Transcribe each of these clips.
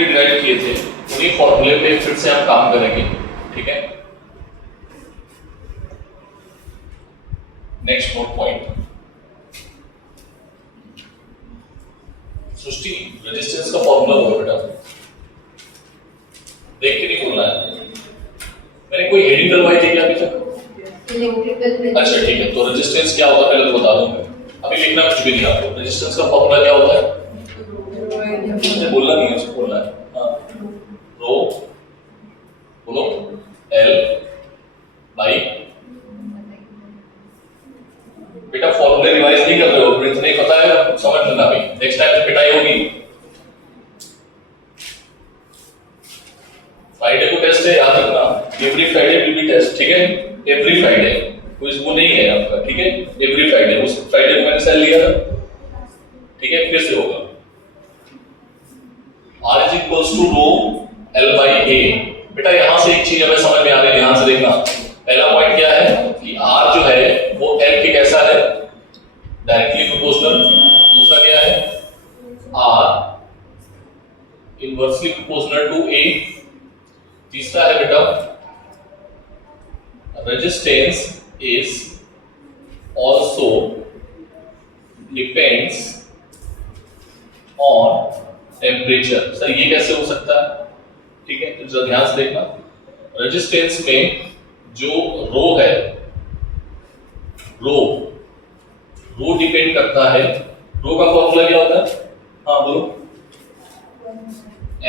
फॉर्मूले डिराइव किए थे उन्हीं फॉर्मूले पे फिर से हम काम करेंगे, ठीक है। नेक्स्ट नोट पॉइंट, सृष्टि रेजिस्टेंस का फॉर्मूला बोलो बेटा, देख के नहीं बोलना है। मैंने कोई हेडिंग डलवाई थी क्या अभी तक? अच्छा ठीक है, तो रेजिस्टेंस क्या होता है पहले तो बता दूं मैं, अभी लिखना कुछ भी नहीं आपको। रेजिस्टेंस का फॉर्मूला क्या होता है? मुझे बोलना नहीं है, उसको बोलना है। हाँ, रो बोलो एल बाई, बेटा फॉर्मूले रिवाइज नहीं कर रहे हो, इतना ही पता है, समझ लेना। अभी नेक्स्ट टाइम से पिटाई होगी। फ्राइडे को टेस्ट है, याद रखना, every Friday will be test, ठीक है। एवरी फ्राइडे, कोई वो नहीं है आपका, ठीक है। एवरी फ्राइडे, उस फ्राइडे को मैंने सेल लिया था, ठीक है, फिर से होगा। R is equals to row L by A। बेटा यहां से एक चीज हमें समझ में आ रही है, ध्यान से देखना। पहला पॉइंट क्या है कि R जो है वो L के कैसा है? Directly proportional. दूसरा क्या है? R inversely proportional to A। तीसरा है बेटा resistance is also depends on temperature। Sir ये कैसे हो सकता है? ठीक है, तो जरा ध्यान से देखना। रेजिस्टेंस में जो रो है, रो डिपेंड करता है, रो का फॉर्मूला क्या होता है? हाँ बोलो,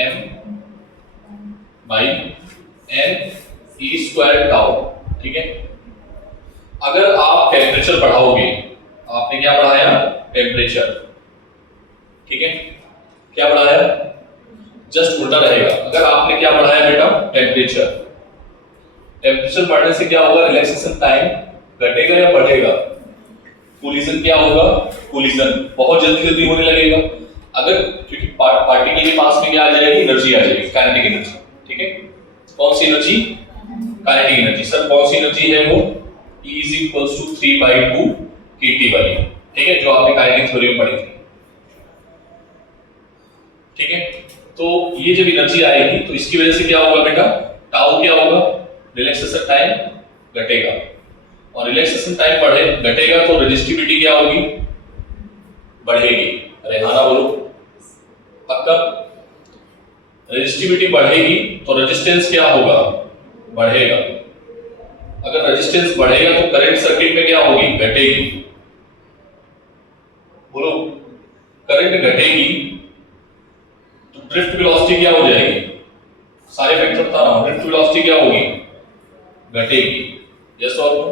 m by n e square tau, ठीक है। अगर आप टेम्परेचर बढ़ाओगे, आपने क्या बढ़ाया? टेम्परेचर, ठीक है। क्या बढ़ाया? जस्ट उल्टा रहेगा। अगर आपने क्या बढ़ाया बेटा? टेम्परेचर। टेम्परेचर बढ़ने से क्या होगा? रिलैक्सेशन टाइम घटेगा या बढ़ेगा? कोलिजन क्या होगा? कोलिजन बहुत जल्दी जल्दी होने लगेगा। अगर क्योंकि पार्टिकल के पास में क्या आ जाएगी? एनर्जी आ जाएगी, काइनेटिक एनर्जी, ठीक है। कौन सी एनर्जी? Kinetic energy. सर कौन सी एनर्जी है वो? E is equals to 3/2 kT वाली, ठीक है, जो आपने काइनेटिक थ्योरी में पढ़ी थी, ठीक है। तो ये जब एनर्जी आएगी तो इसकी वजह से क्या होगा बेटा? टाउ क्या होगा? रिलैक्सेशन टाइम घटेगा, और रिलैक्सेशन टाइम घटेगा तो रेजिस्टिविटी क्या होगी? बढ़ेगी। अरे हाँ ना बोलो, पक्का? रेजिस्टिविटी बढ़ेगी तो रेजिस्टेंस क्या होगा? बढ़ेगा। अगर रेजिस्टेंस बढ़ेगा तो करंट सर्किट में क्या होगी? घटेगी। बोलो, करंट घटेगी तो ड्रिफ्ट वेलोसिटी क्या हो जाएगी? सारे फैक्टर बता रहा हूं, ड्रिफ्ट वेलोसिटी क्या होगी? घटेगी। Yes or no?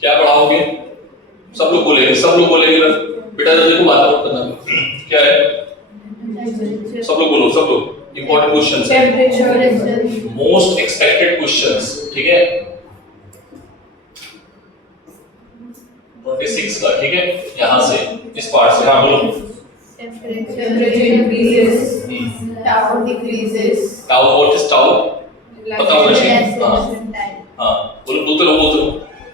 क्या बढ़ाओगे? सब लोग बोलेंगे ना बेटा, देखो बात मत करना। क्या है? सब लोग बोलो, सब लोग। इंपॉर्टेंट क्वेश्चंस है, मोस्ट एक्सपेक्टेड क्वेश्चंस, ठीक है। 26 का, ठीक है, यहां से इस पार्ट से। हाँ बोलो। Temperature increases, tau decreases. Tau, what is tau? पता होना चाहिए। हाँ बोलो, बोलते रहो।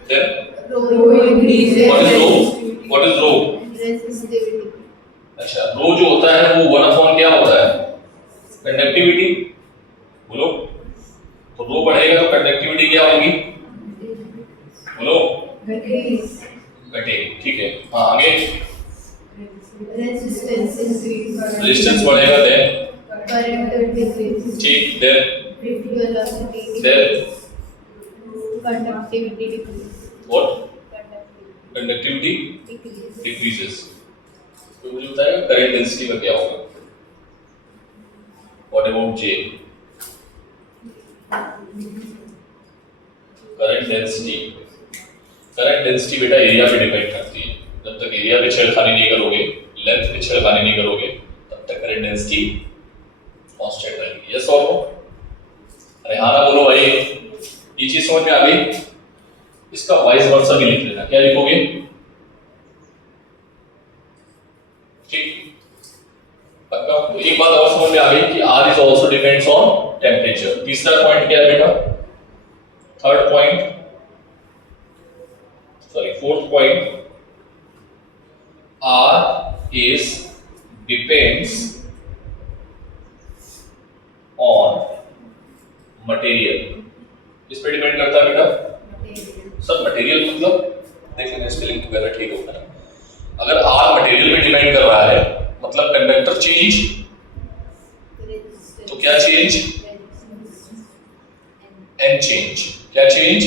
Then Rho increases. what is rho? What is rho? Resistivity. अच्छा, रो जो होता है वो 1/, क्या होता है? कंडक्टिविटी। बोलो, तो रो बढ़ेगा तो कंडक्टिविटी क्या होगी? बोलो, घटेगी, ठीक है। हाँ आगे, Resistance increases. रेजिस्टेंस बढ़ेगा, देन Current decreases. ठीक, then Drift velocity. Then Conductivity decreases. What? Conductivity Decreases. Decreases. तो मुझे बताएगा करंट डेंसिटी का क्या होगा? What about J? Current density बेटा एरिया पे डिपेंड करती है। जब तक एरिया पे छेड़खानी नहीं करोगे, लेंथ पे छेड़खानी नहीं करोगे, तब तक करंट डेंसिटी कांस्टेंट रहेगी। Yes or no? अरे हाँ ना बोलो भाई, ये चीज समझ में आ गई? इसका वाइस वर्सा भी लिख लेना। क्या लिखोगे? ठीक, पक्का? तो एक बात और समझ में आ गई कि R is also depends on temperature। तीसरा पॉइंट क्या है बेटा? Third point, sorry fourth point, R is depends material, इस पे डिपेंड करता है बेटा। Material. सर मटेरियल मतलब देख लेंगे स्पेलिंग वगैरह ठीक होगा ना। अगर आर मटेरियल में डिपेंड कर रहा है मतलब कंडक्टर चेंज, Resistance. तो क्या चेंज? Resistance. एन चेंज। क्या चेंज?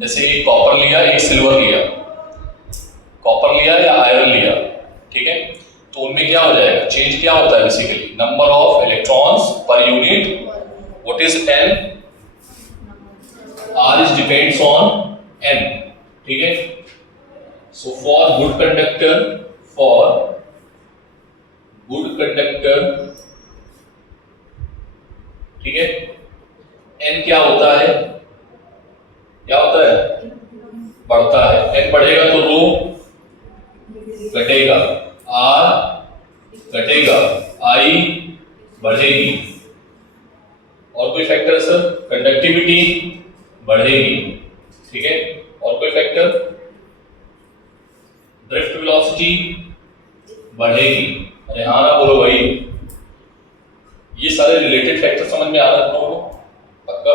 जैसे एक कॉपर लिया एक सिल्वर लिया, कॉपर लिया या आयरन लिया, ठीक है, तो उनमें क्या हो जाएगा? चेंज क्या होता है basically? Number of electrons per unit. What is an? R is depends on N, ठीक है। So for good conductor, ठीक है, N क्या होता है? क्या होता है? बढ़ता है। N बढ़ेगा तो रो घटेगा, R घटेगा, I बढ़ेगी। और कोई फैक्टर सर? कंडक्टिविटी बढ़ेगी, ठीक है। और कोई फैक्टर? ड्रिफ्ट वेलोसिटी बढ़ेगी। अरे हाँ ना बोलो भाई, ये सारे रिलेटेड फैक्टर समझ में आ रहा है तुम लोगों को? पक्का?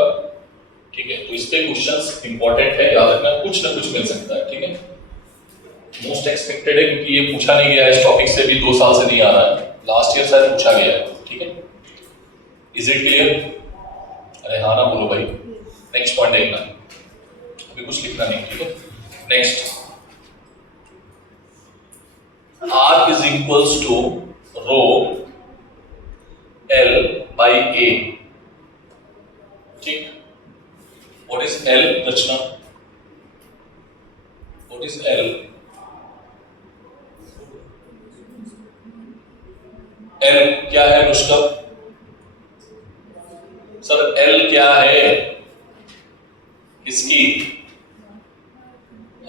ठीक है, तो इस पे क्वेश्चंस इंपॉर्टेंट है, याद रखना, कुछ ना कुछ मिल सकता है, ठीक है। मोस्ट एक्सपेक्टेड है क्योंकि ये पूछा नहीं गया है, इस टॉपिक से भी 2 साल से नहीं आ रहा है, लास्ट ईयर शायद पूछा गया है, ठीक है। Is it clear? अरे हाँ ना बोलो भाई। नेक्स्ट पॉइंट देखना, अभी कुछ लिखना नहीं, ठीक है। Next, R is equals to rho L by A, ठीक। What is L, Rachna? What is L? L क्या है अनुष्का? सर L क्या है? किसकी?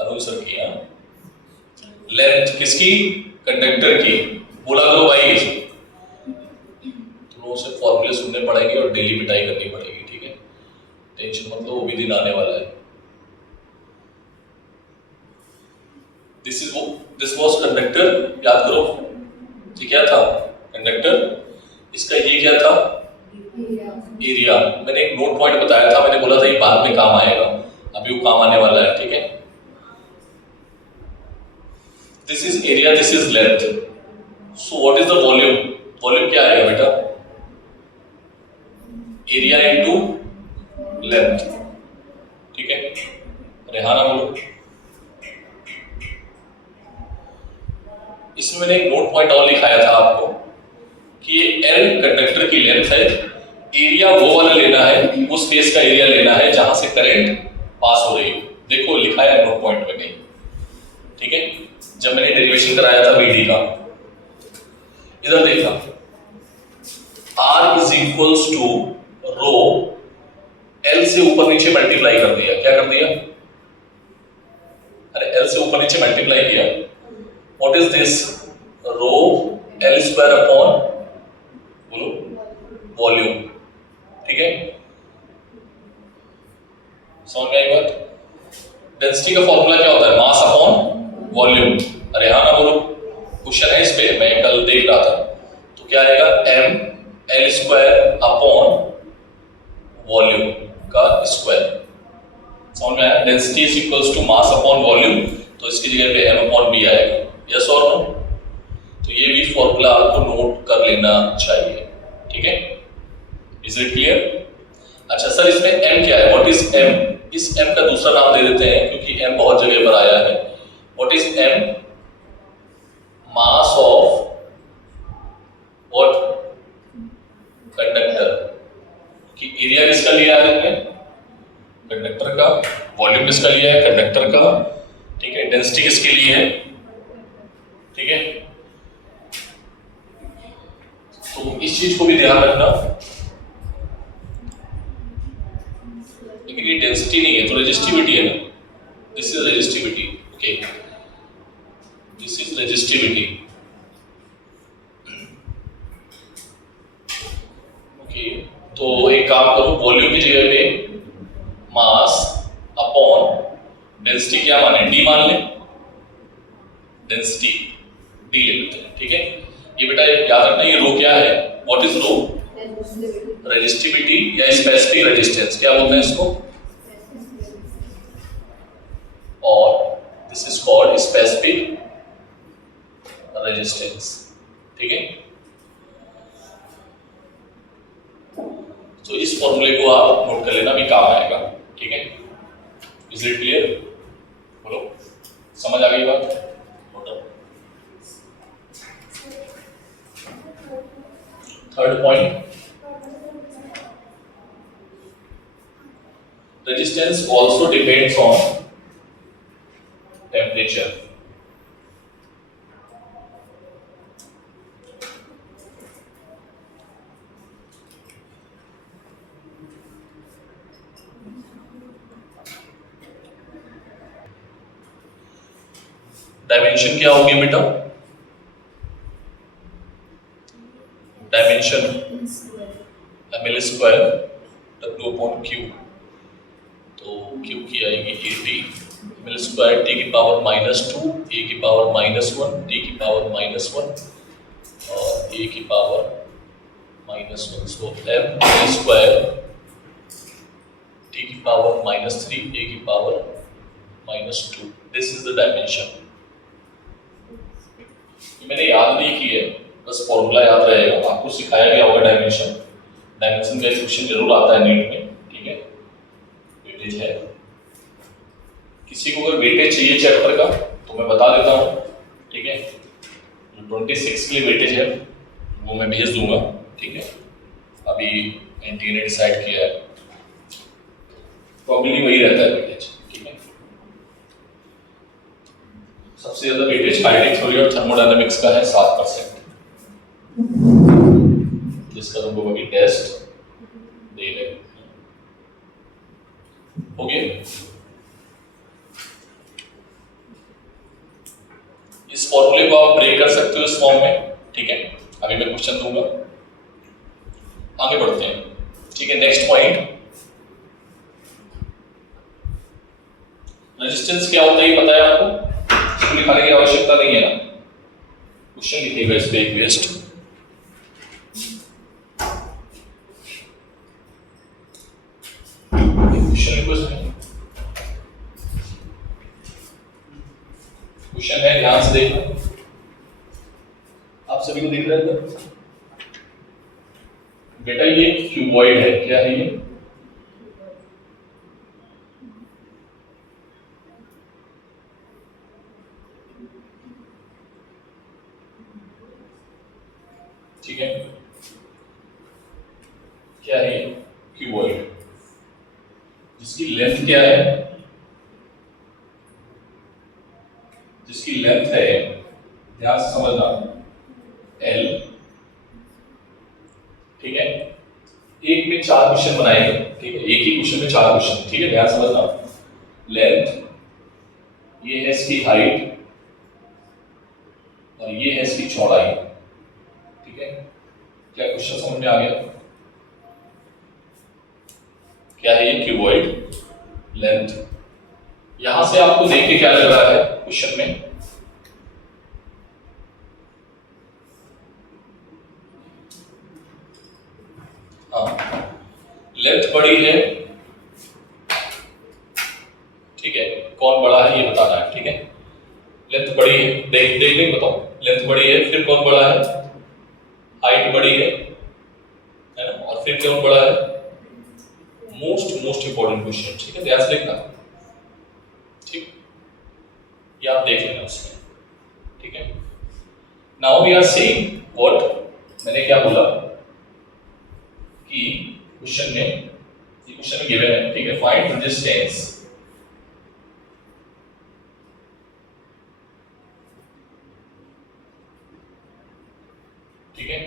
अरुण सर की। लेंथ किसकी? कंडक्टर की। बोला करो भाई, तुम लोगों से फॉर्मूले सुनने पड़ेंगे और डेली पिटाई करनी पड़ेगी, ठीक है। टेंशन मत लो, वो भी दिन आने वाला है। दिस वाज कंडक्टर, याद करो ये क्या था? कंडक्टर। इसका ये क्या था? एरिया। मैंने एक नोट पॉइंट बताया था, मैंने बोला था ये बाद में काम आएगा, अभी वो काम आने वाला है, ठीक है। This is area, this is length. So what is the volume? Volume क्या आएगा बेटा? एरिया इनटू लेंथ, ठीक है। अरे हाँ ना बोलो। इसमें मैंने एक नोट पॉइंट और लिखाया था आपको कि ये L कंडक्टर की लेंथ है, एरिया वो वाला लेना है, उस स्पेस का एरिया लेना है जहां से करंट पास हो रही हो। देखो लिखा है नोट पॉइंट में कहीं, ठीक है। जब मैंने डेरिवेशन कराया था BD का, इधर देखा, R is equals to rho L से ऊपर नीचे मल्टीप्लाई कर दिया। क्या कर दिया? अरे L से ऊपर नीचे मल्टीप्लाई किया। What is this? Rho L square upon, बोलो, वॉल्यूम, ठीक है। समझ में आई बात? डेंसिटी का फॉर्मूला क्या होता है? मास अपॉन वॉल्यूम। अरे हाँ ना बोलो, क्वेश्चन है इस पे, मैं कल देख रहा था। तो क्या आएगा? m L square upon volume का स्क्वायर। समझ में आया? Density is equals to mass upon volume, तो इसकी जगह पे m अपॉन b आएगा। Yes or no? तो ये भी फॉर्मूला आपको नोट कर लेना चाहिए, ठीक है। Is it clear? अच्छा सर इसमें m क्या है? What is m? इस m का दूसरा नाम दे देते हैं क्योंकि m बहुत जगह पर आया है। What is m? Mass of what? Conductor. कि एरिया किसका लिया है हमने? कंडक्टर का। वॉल्यूम किसका लिया है? कंडक्टर का, ठीक है। डेंसिटी किसके लिए है? ठीक है। तो इस चीज को भी ध्यान रखना, लेकिन ये डेंसिटी नहीं है तो रेजिस्टिविटी है ना। This is resistivity, okay, this is resistivity, okay. तो एक काम करो, वॉल्यूम की जगह पे मास अपॉन डेंसिटी क्या माने? डी मान लें, डेंसिटी डी ले लेते हैं, ठीक है। ये बेटा याद रखना, ये रो क्या है? What is rho? रेजिस्टिविटी या स्पेसिफिक रेजिस्टेंस, क्या बोलते हैं इसको? और this is called specific resistance. ठीक है, तो इस फॉर्मूले को आप नोट कर लेना, भी काम आएगा। ठीक है, इज इट क्लियर? बोलो, समझ आ गई बात? Third point, resistance also depends on temperature। Dimension क्या होगी बेटा? Dimension ml square W upon Q, तो Q की आएगी 80 ml स्क्वायर टी की पावर -2 a की पावर -1 t की पावर -1 और a की पावर -1, सो ml स्क्वायर t की पावर -3 a की power -2, this is the dimension. मैंने याद नहीं की है, बस फॉर्मूला याद रहेगा, आपको सिखाया गया होगा डायमेंशन। डायमेंशन का क्वेश्चन जरूर आता है नीट में। ठीक है, वेटेज है, किसी को अगर वेटेज चाहिए चैप्टर का तो मैं बता देता हूँ। ठीक है, जो 26 के लिए वेटेज है वो मैं भेज दूंगा। ठीक है, अभी एनटीए ने डिसाइड किया है, प्रॉब्लली वही रहता है वेटेज। ठीक है, सबसे ज्यादा वेटेज काइनेटिक थ्योरी और थर्मोडायनामिक्स का है 7%, जिसका तुमको अभी टेस्ट दे लेंगे। हो गया? इस फॉर्मूले को आप ब्रेक कर सकते हो इस फॉर्म में। ठीक है, अभी मैं क्वेश्चन दूंगा, आगे बढ़ते हैं। ठीक है, नेक्स्ट पॉइंट, रेजिस्टेंस क्या होता है ये पता है आपको? इसको लिखाने की आवश्यकता नहीं है ना, क्वेश्चन लिखेगा इस पे एक वेस्ट। क्वेश्चन है, ध्यान से देखना, आप सभी को दिख रहा है बेटा? ये क्यूबॉइड है, क्या है ये? ठीक है, क्या है ये? क्यूबॉइड, जिसकी लेंथ क्या है? जिसकी लेंथ है, ध्यान से समझना, L। ठीक है, एक में 4 क्वेश्चन बनाएंगे। ठीक है, एक ही क्वेश्चन में 4 क्वेश्चन। ठीक है, ध्यान समझना, लेंथ, ये है इसकी हाइट और ये है इसकी चौड़ाई। ठीक है, क्या क्वेश्चन समझ में आ गया? क्या है ये? Cuboid, length. यहां से आपको देख के क्या लग रहा है क्वेश्चन में? हाँ, लेंथ बड़ी है। ठीक है, कौन बड़ा है ये बताना है। ठीक है, लेंथ बड़ी है, देख देख नहीं बताओ, लेंथ बड़ी है, फिर कौन बड़ा है? हाइट बड़ी है ना, और फिर कौन बड़ा है? Most important question. ठीक है, ध्यान से देखना। ठीक, ये आप देख लेना उसमें। ठीक है, now we are saying what, मैंने क्या बोला कि क्वेश्चन में, ये क्वेश्चन में गिवन है। ठीक है, फाइंड रेजिस्टेंस ठीक है,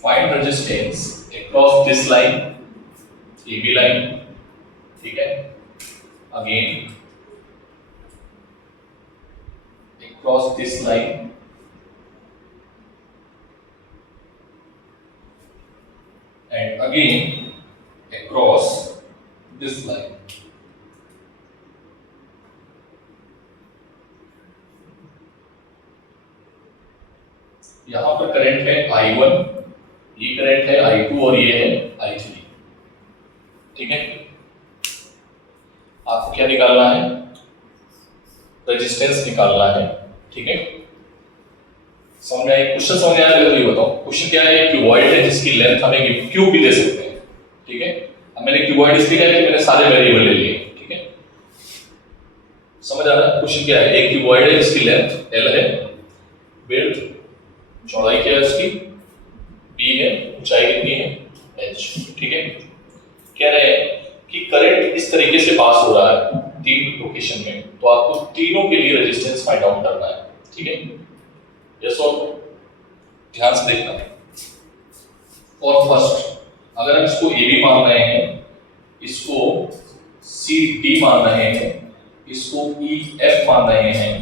find resistance across this line, AB line, ठीक है, again across this line and again across this line. यहां पर करंट है I1, ये करंट है I2 और ये है I3, ठीक है। आपको क्या निकालना है? रेजिस्टेंस निकालना है, ठीक है। समझ में आया? क्वेश्चन समझ में आया तो ये बताओ। क्वेश्चन क्या है? क्यूबॉइड है जिसकी लेंथ हमें क्यूब भी दे सकते हैं, ठीक है। अब मैंने क्यूबॉइड इसलिए कहा कि मैंने सारे वेरिएबल ले लिए, ठीक है। समझ आ रहा है? क्वेश्चन क्या है? एक क्यूबॉइड है जिसकी लेंथ L है, विड्थ चौड़ाई क्या है उसकी B है, ऊंचाई कितनी है H, ठीक है। कह रहे हैं कि करंट इस तरीके से पास हो रहा है तीन लोकेशन में, तो आपको तीनों के लिए रेजिस्टेंस फाइंड आउट करना है, ठीक है। यस और ध्यान से देखना। और फर्स्ट अगर हम इसको AB मान रहे हैं, इसको CD मान रहे हैं, इसको EF मान रहे हैं,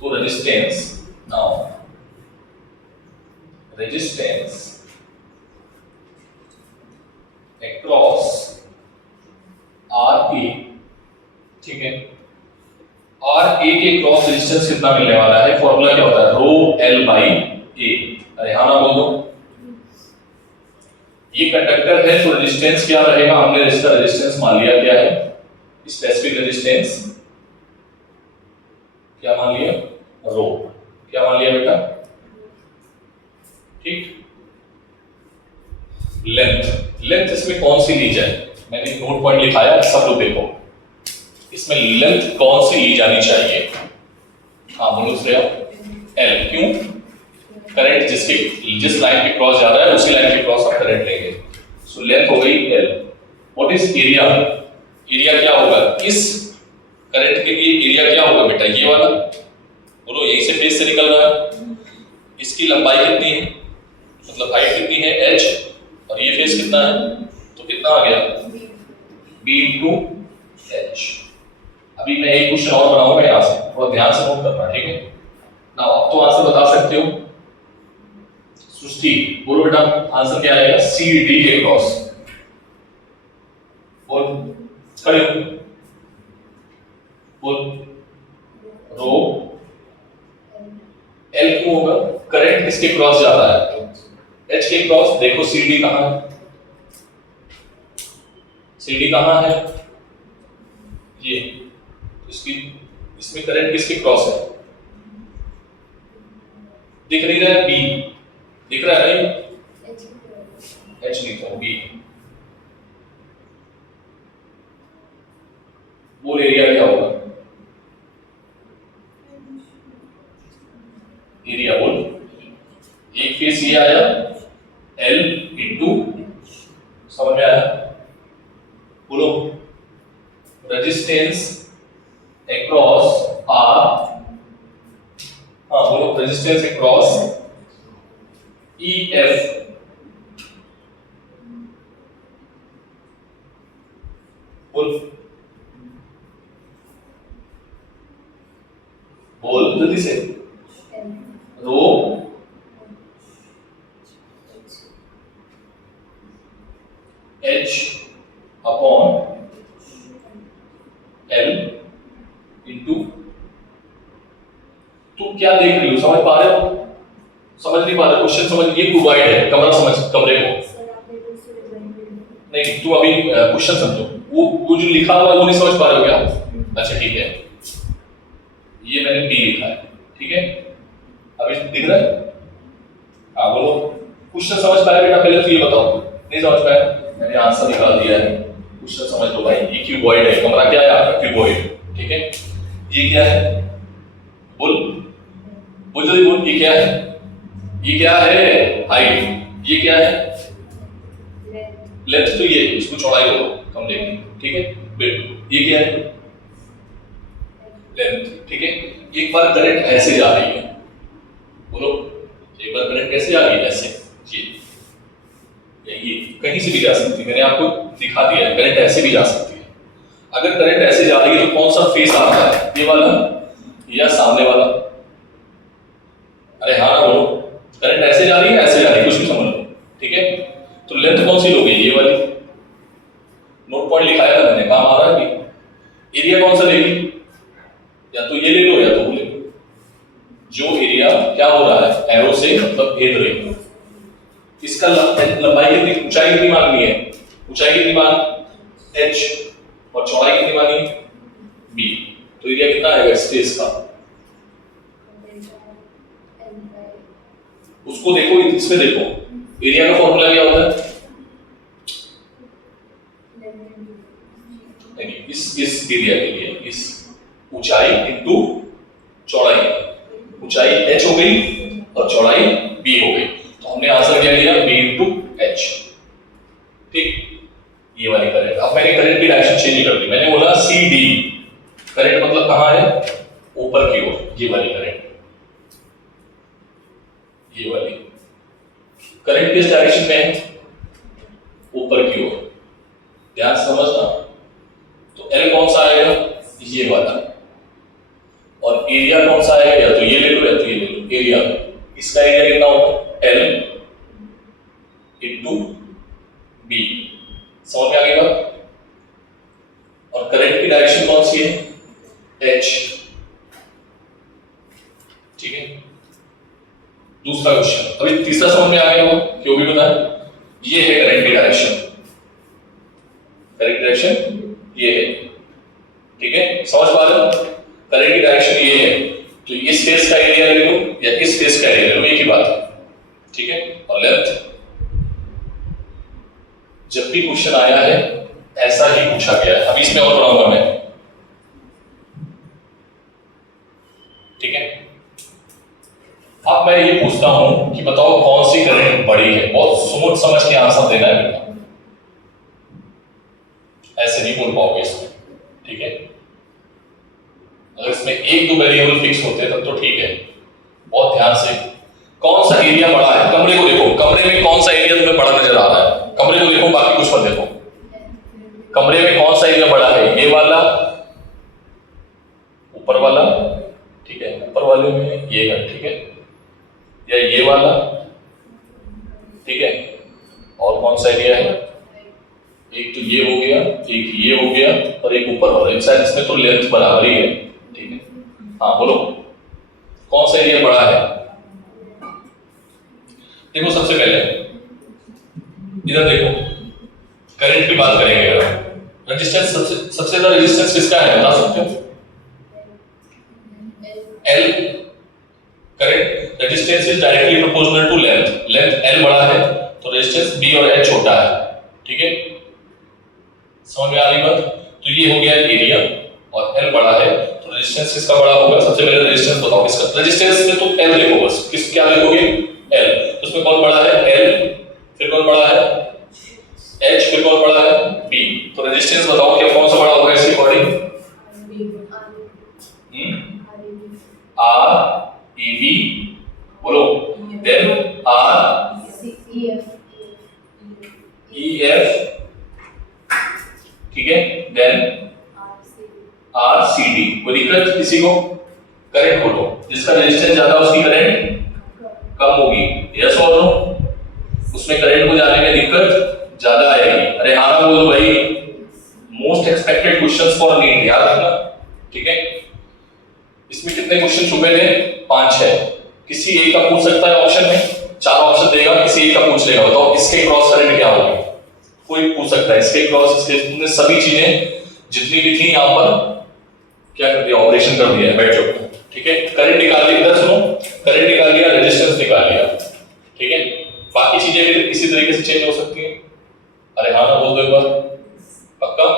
तो resistance now resistance across RA, ठीक है। RA के क्रॉस रेजिस्टेंस कितना मिलने वाला है? फॉर्मूला क्या होता है? रो L बाई A। अरे हाँ ना बोल दो। ये कंडक्टर है तो रेजिस्टेंस क्या रहेगा? हमने इसका रेजिस्टेंस मान लिया क्या है? स्पेसिफिक रेजिस्टेंस क्या मान लिया? रो। क्या मान लिया बेटा? ठीक। लेंथ इसमें कौन सी ली जाए? मैंने एक नोट पॉइंट लिखा है, सब लोग देखो। इसमें लेंथ कौन सी ली जानी चाहिए? हाँ बोलो श्रेया। L। क्यों? करंट जिस लाइन के क्रॉस जा रहा है उसी लाइन के क्रॉस आप करंट लेंगे, सो लेंथ हो गई L। What is area? Area क्या होगा? इस करंट के लिए एरिया क्या होगा बेटा? ये वाला बोलो, यहीं से फेस से निकल रहा है। इसकी लंबाई कितनी है, मतलब हाइट कितनी है H, और ये फेस कितना है, तो कितना आ गया B into H। अभी मैं एक क्वेश्चन और बनाऊंगा यहाँ से, और ध्यान से नोट करना, ठीक है ना। अब तो आंसर बता सकते हो। सृष्टि बोलो बेटा, आंसर क्या आएगा? CD के क्रॉस। बोल, खड़े हो, बोल। रो L क्यों होगा? करंट किसके क्रॉस जा रहा है? H के क्रॉस। देखो CD कहां है? CD कहां है? ये इसमें करंट किसके क्रॉस है? दिख नहीं रहा है? B दिख रहा है नहीं? H लिखा है, B। बोल एरिया क्या होगा? एरिया बोल। एक फेस ये आया L इंटू, समझ में आया? बोलो रेजिस्टेंस अक्रॉस R। हाँ बोलो रेजिस्टेंस अक्रॉस EF। बोल बोल जल्दी से। रो H अपॉन L इंटू, तुम क्या देख रही हो? समझ पा रहे हो? समझ नहीं पा रहे? क्वेश्चन समझ, ये क्यूबॉइड है, कमरा समझ, कमरे को नहीं, तुम अभी क्वेश्चन समझो। वो जो लिखा हुआ है वो नहीं समझ पा रहे हो क्या? अच्छा ठीक है, ये मैंने B लिखा है, ठीक है। अभी दिख रहा है? हाँ बोलो, क्वेश्चन समझ पाए बेटा? पहले तो ये बताओ, नहीं समझ पाए? मैंने आंसर निकाल दिया है, क्वेश्चन समझ लो भाई। ये क्यूबॉइड है, कमरा क्या है आपका? क्यूबॉइड, ठीक है। ये क्या है? बोल बोल जल्दी बोल। ये क्या है? ये क्या है? हाइट। ये क्या है? लेंथ। तो ये इसको चौड़ाई बोलो, कम लेंगे, ठीक है। बिल्कुल। ये क्या है? लेंथ, ठीक है। एक बार करंट ऐसे जा रही है, बोलो एक बार करंट कैसे जा रही है? ऐसे। ये ये कहीं से भी जा सकती है, मैंने आपको दिखा दिया है, करंट ऐसे भी जा सकती है। अगर करंट ऐसे जा रही है तो कौन सा फेस आ रहा है, ये वाला या सामने वाला? अरे हाँ ना बोलो, करंट ऐसे जा रही है ऐसे जा रही है, कुछ भी समझ लो, ठीक है। तो लेंथ कौन सी लोगे, ये वाली, नोट पॉइंट लिखाया था मैंने, काम आ रहा है कि एरिया कौन सा लेगी, या तो ये ले लो या तो वो ले लो। जो एरिया क्या हो रहा है, एरो से मतलब भेद रही है, इसका लंबाई कितनी, ऊंचाई कितनी मांगनी है, ऊंचाई कितनी मांग h, और चौड़ाई कितनी मांगी b, तो एरिया कितना आएगा स्पेस का, उसको देखो, इसमें देखो एरिया का फॉर्मूला क्या होता है, नहीं इस एरिया के लिए इस ऊंचाई इनटू चौड़ाई, ऊंचाई h हो गई और चौड़ाई b हो गई, तो हमने आंसर क्या लिया b इनटू h, ठीक। ये वाली करंट, अब मैंने करंट की डायरेक्शन चेंज कर दी, मैंने बोला CD, करंट मतलब कहां है, ऊपर की ओर, ये वाली करंट, ये वाली करंट किस डायरेक्शन में है, ऊपर की ओर, ध्यान से समझना। तो L कौन सा आएगा, ये वाला, और एरिया कौन सा आएगा, या तो ये ले लो या तो ये ले लो, एरिया, इसका एरिया कितना होगा L इनटू B, समझ में आ गई बात। और करंट की डायरेक्शन कौन सी है, H, ठीक है। दूसरा क्वेश्चन, अभी तीसरा समझ में आ गया होगा, क्यों भी बताया, ये है करंट की डायरेक्शन, करंट डायरेक्शन ये है, ठीक है, समझ पा रहे हो, करंट की डायरेक्शन ये है, तो इस फेस का एरिया ले लो या इस फेस का एरिया ले लो, एक ही बात है, ठीक है। और लेंथ, जब भी क्वेश्चन आया है ऐसा ही पूछा गया है, अभी इसमें और पढ़ाऊंगा मैं, ठीक है। अब मैं ये पूछता हूं कि बताओ कौन सी करंट बड़ी है, बहुत सोच समझ के आंसर देना है बेटा, ऐसे नहीं बोल पाओगे इसमें, ठीक है। अगर इसमें एक दो वेरिएबल फिक्स होते तब तो ठीक है, बहुत ध्यान से, कौन सा एरिया बड़ा है, कमरे को देखो, कमरे में कौन सा एरिया तुम्हें बड़ा नजर आ रहा है, कमरे को देखो, बाकी कुछ मत देखो, कमरे में कौन सा एरिया बड़ा है, ये वाला, ऊपर वाला, ठीक है, ऊपर वाले में ये है, ठीक है, या ये वाला, ठीक है, और कौन सा एरिया है, एक तो ये हो गया, एक ये हो गया, और एक ऊपर वाला, इंसान इसमें तो लेंथ बराबर ही है, ठीक है। हाँ बोलो, कौन सा एरिया बड़ा है, देखो सबसे पहले इधर देखो, करंट की बात करेंगे अगर, रेजिस्टेंस सबसे ज्यादा रेजिस्टेंस किसका है, बता सकते हो, L, correct, resistance is directly proportional to length, length L बड़ा है तो रेजिस्टेंस B और H छोटा है, ठीक है, समझ में आ रही बात। तो ये हो गया एरिया, और L बड़ा है तो रेजिस्टेंस किसका बड़ा होगा, सबसे पहले रेजिस्टेंस बताओ किसका, रेजिस्टेंस में तो L लिखो बस, किस क्या लिखोगे L, उसमें कौन बड़ा है L, फिर कौन बड़ा है H, फिर कौन बड़ा है B, तो रेजिस्टेंस बताओ क्या कौन सा बड़ा होगा इसके अकॉर्डिंग, REB, बोलो, देन REF, ठीक है, देन RCD, कोई दिक्कत किसी को, करंट बोलो, जिसका रेजिस्टेंस ज्यादा उसकी करंट कम होगी, यस और नो, उसमें करंट को जाने में दिक्कत ज्यादा आएगी, अरे हाँ ना बोलो भाई, most expected questions for NEET, याद रखना, ठीक है। इसमें कितने क्वेश्चन छुपे थे, 5-6, किसी एक का पूछ सकता है ऑप्शन में, 4 ऑप्शन देगा, किसी एक का पूछ लेगा, बताओ इसके क्रॉस करंट क्या होगी, कोई पूछ सकता है, इसके क्रॉस, इसके, तुमने सभी चीजें जितनी भी थी यहाँ पर क्या कर दिया, ऑपरेशन कर दिया, बैठ जाओ, ठीक है। करंट निकाल लिया, इधर सुनो, करंट निकाल लिया, रेजिस्टेंस निकाल लिया, ठीक है, बाकी चीजें भी इसी तरीके से चेंज हो सकती हैं, अरे हाँ ना बोल दो एक बार, पक्का,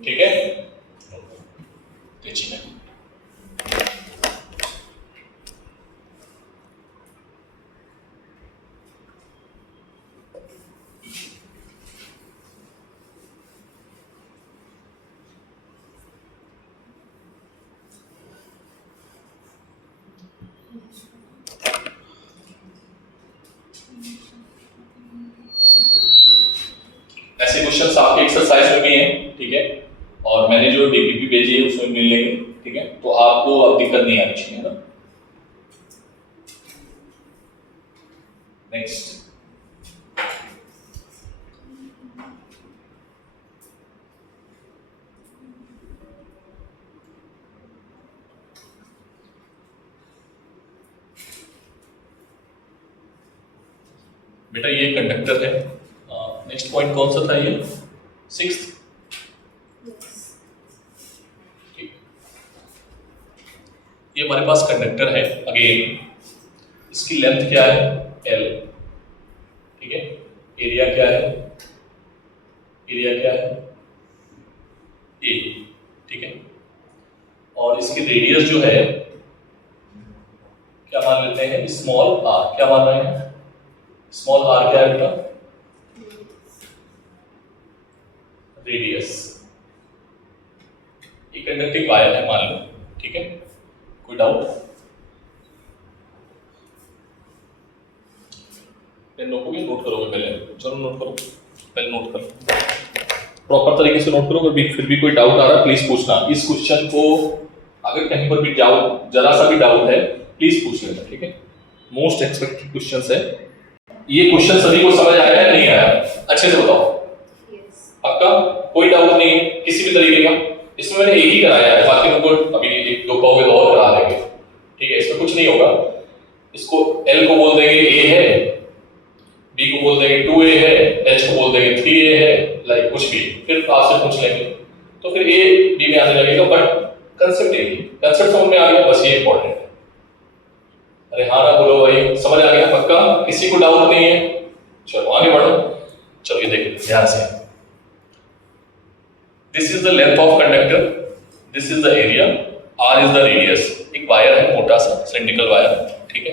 ठीक है, तेजी में क्वेश्चंस आपके एक्सरसाइज में भी हैं, ठीक है, और मैंने जो डीपीपी भेजी है उसमें मिल लेंगे, ठीक है, तो आपको अब दिक्कत नहीं आनी चाहिए ना। नेक्स्ट, बेटा ये कंडक्टर है। नेक्स्ट पॉइंट कौन सा था ये? 6th। ठीक, ये हमारे पास कंडक्टर है। अगेन इसकी लेंथ क्या है? L, ठीक है। एरिया क्या है? एरिया क्या है? A, ठीक है। और इसकी रेडियस जो है क्या मान लेते हैं? Small r। क्या मान रहे हैं? स्मॉल r क्या है बेटा? रेडियस। ये कंडक्टिंग वायर है मान लो, ठीक है। कोई डाउट? पेन नोटोगे? नोट करोगे पहले? चलो नोट करो, पहले नोट करो, प्रॉपर तरीके से नोट करो। अगर फिर भी कोई डाउट आ रहा है प्लीज पूछना। इस क्वेश्चन को अगर कहीं पर भी डाउट, जरा सा भी डाउट है, प्लीज पूछ लेना, ठीक है। मोस्ट एक्सपेक्टेड क्वेश्चन है ये। क्वेश्चन सभी को समझ आया है नहीं आया? अच्छे से बताओ। पक्का? कोई डाउट नहीं है किसी भी तरीके का? इसमें मैंने एक ही कराया है, बाकी तुमको अभी एक दो कहोगे तो और करा देंगे, ठीक है। इसमें कुछ नहीं होगा। इसको L को बोल देंगे A है, B को बोल देंगे 2A है, H को बोल देंगे 3A है, लाइक कुछ भी, फिर आपसे पूछ लेंगे तो फिर A B में आने लगेगा। बट कंसेप्ट एक ही, कंसेप्ट समझ में आ गया, बस ये इंपॉर्टेंट है। अरे हाँ ना बोलो भाई, समझ आ गया? पक्का? किसी को डाउट नहीं है? चलो आगे बढ़ो। चलो ये देखिए ध्यान से। This is the length of conductor, this is the area, R is the radius। एक वायर है मोटा सा सिलिंड्रिकल वायर, ठीक है।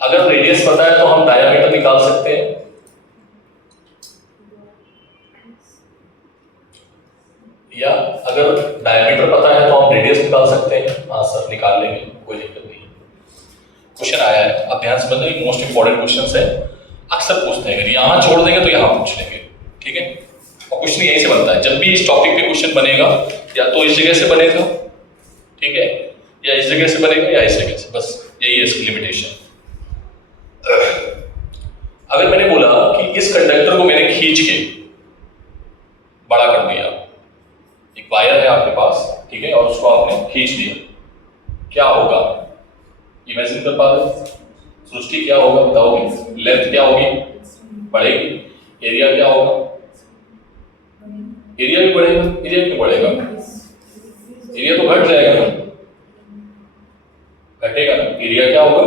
अगर रेडियस पता है तो हम डायमीटर निकाल सकते हैं, या अगर डायमीटर पता है तो हम रेडियस निकाल सकते हैं। हाँ सर निकाल लेंगे, कोई दिक्कत नहीं। क्वेश्चन आया है, अब ध्यान से समझना, मोस्ट इंपॉर्टेंट क्वेश्चन है, अक्सर पूछते हैं। अगर यहाँ छोड़ देंगे तो यहाँ पूछ लेंगे, ठीक है। और क्वेश्चन यहीं से बनता है। जब भी इस टॉपिक पे क्वेश्चन बनेगा या तो इस जगह से बनेगा, ठीक है, या इस जगह से बनेगा या इस जगह से, बस यही है इसकी लिमिटेशन। अगर मैंने बोला कि इस कंडक्टर को मैंने खींच के बड़ा कर दिया, एक वायर है आपके पास, ठीक है, और उसको आपने खींच दिया, क्या होगा? इमेजिन कर पा रहे? सृष्टि क्या होगा बताओगे? लेंथ क्या होगी? बढ़ेगी। एरिया क्या होगा? एरिया भी बढ़ेगा। एरिया क्यों बढ़ेगा? एरिया तो घट जाएगा ना, घटेगा ना। एरिया क्या होगा?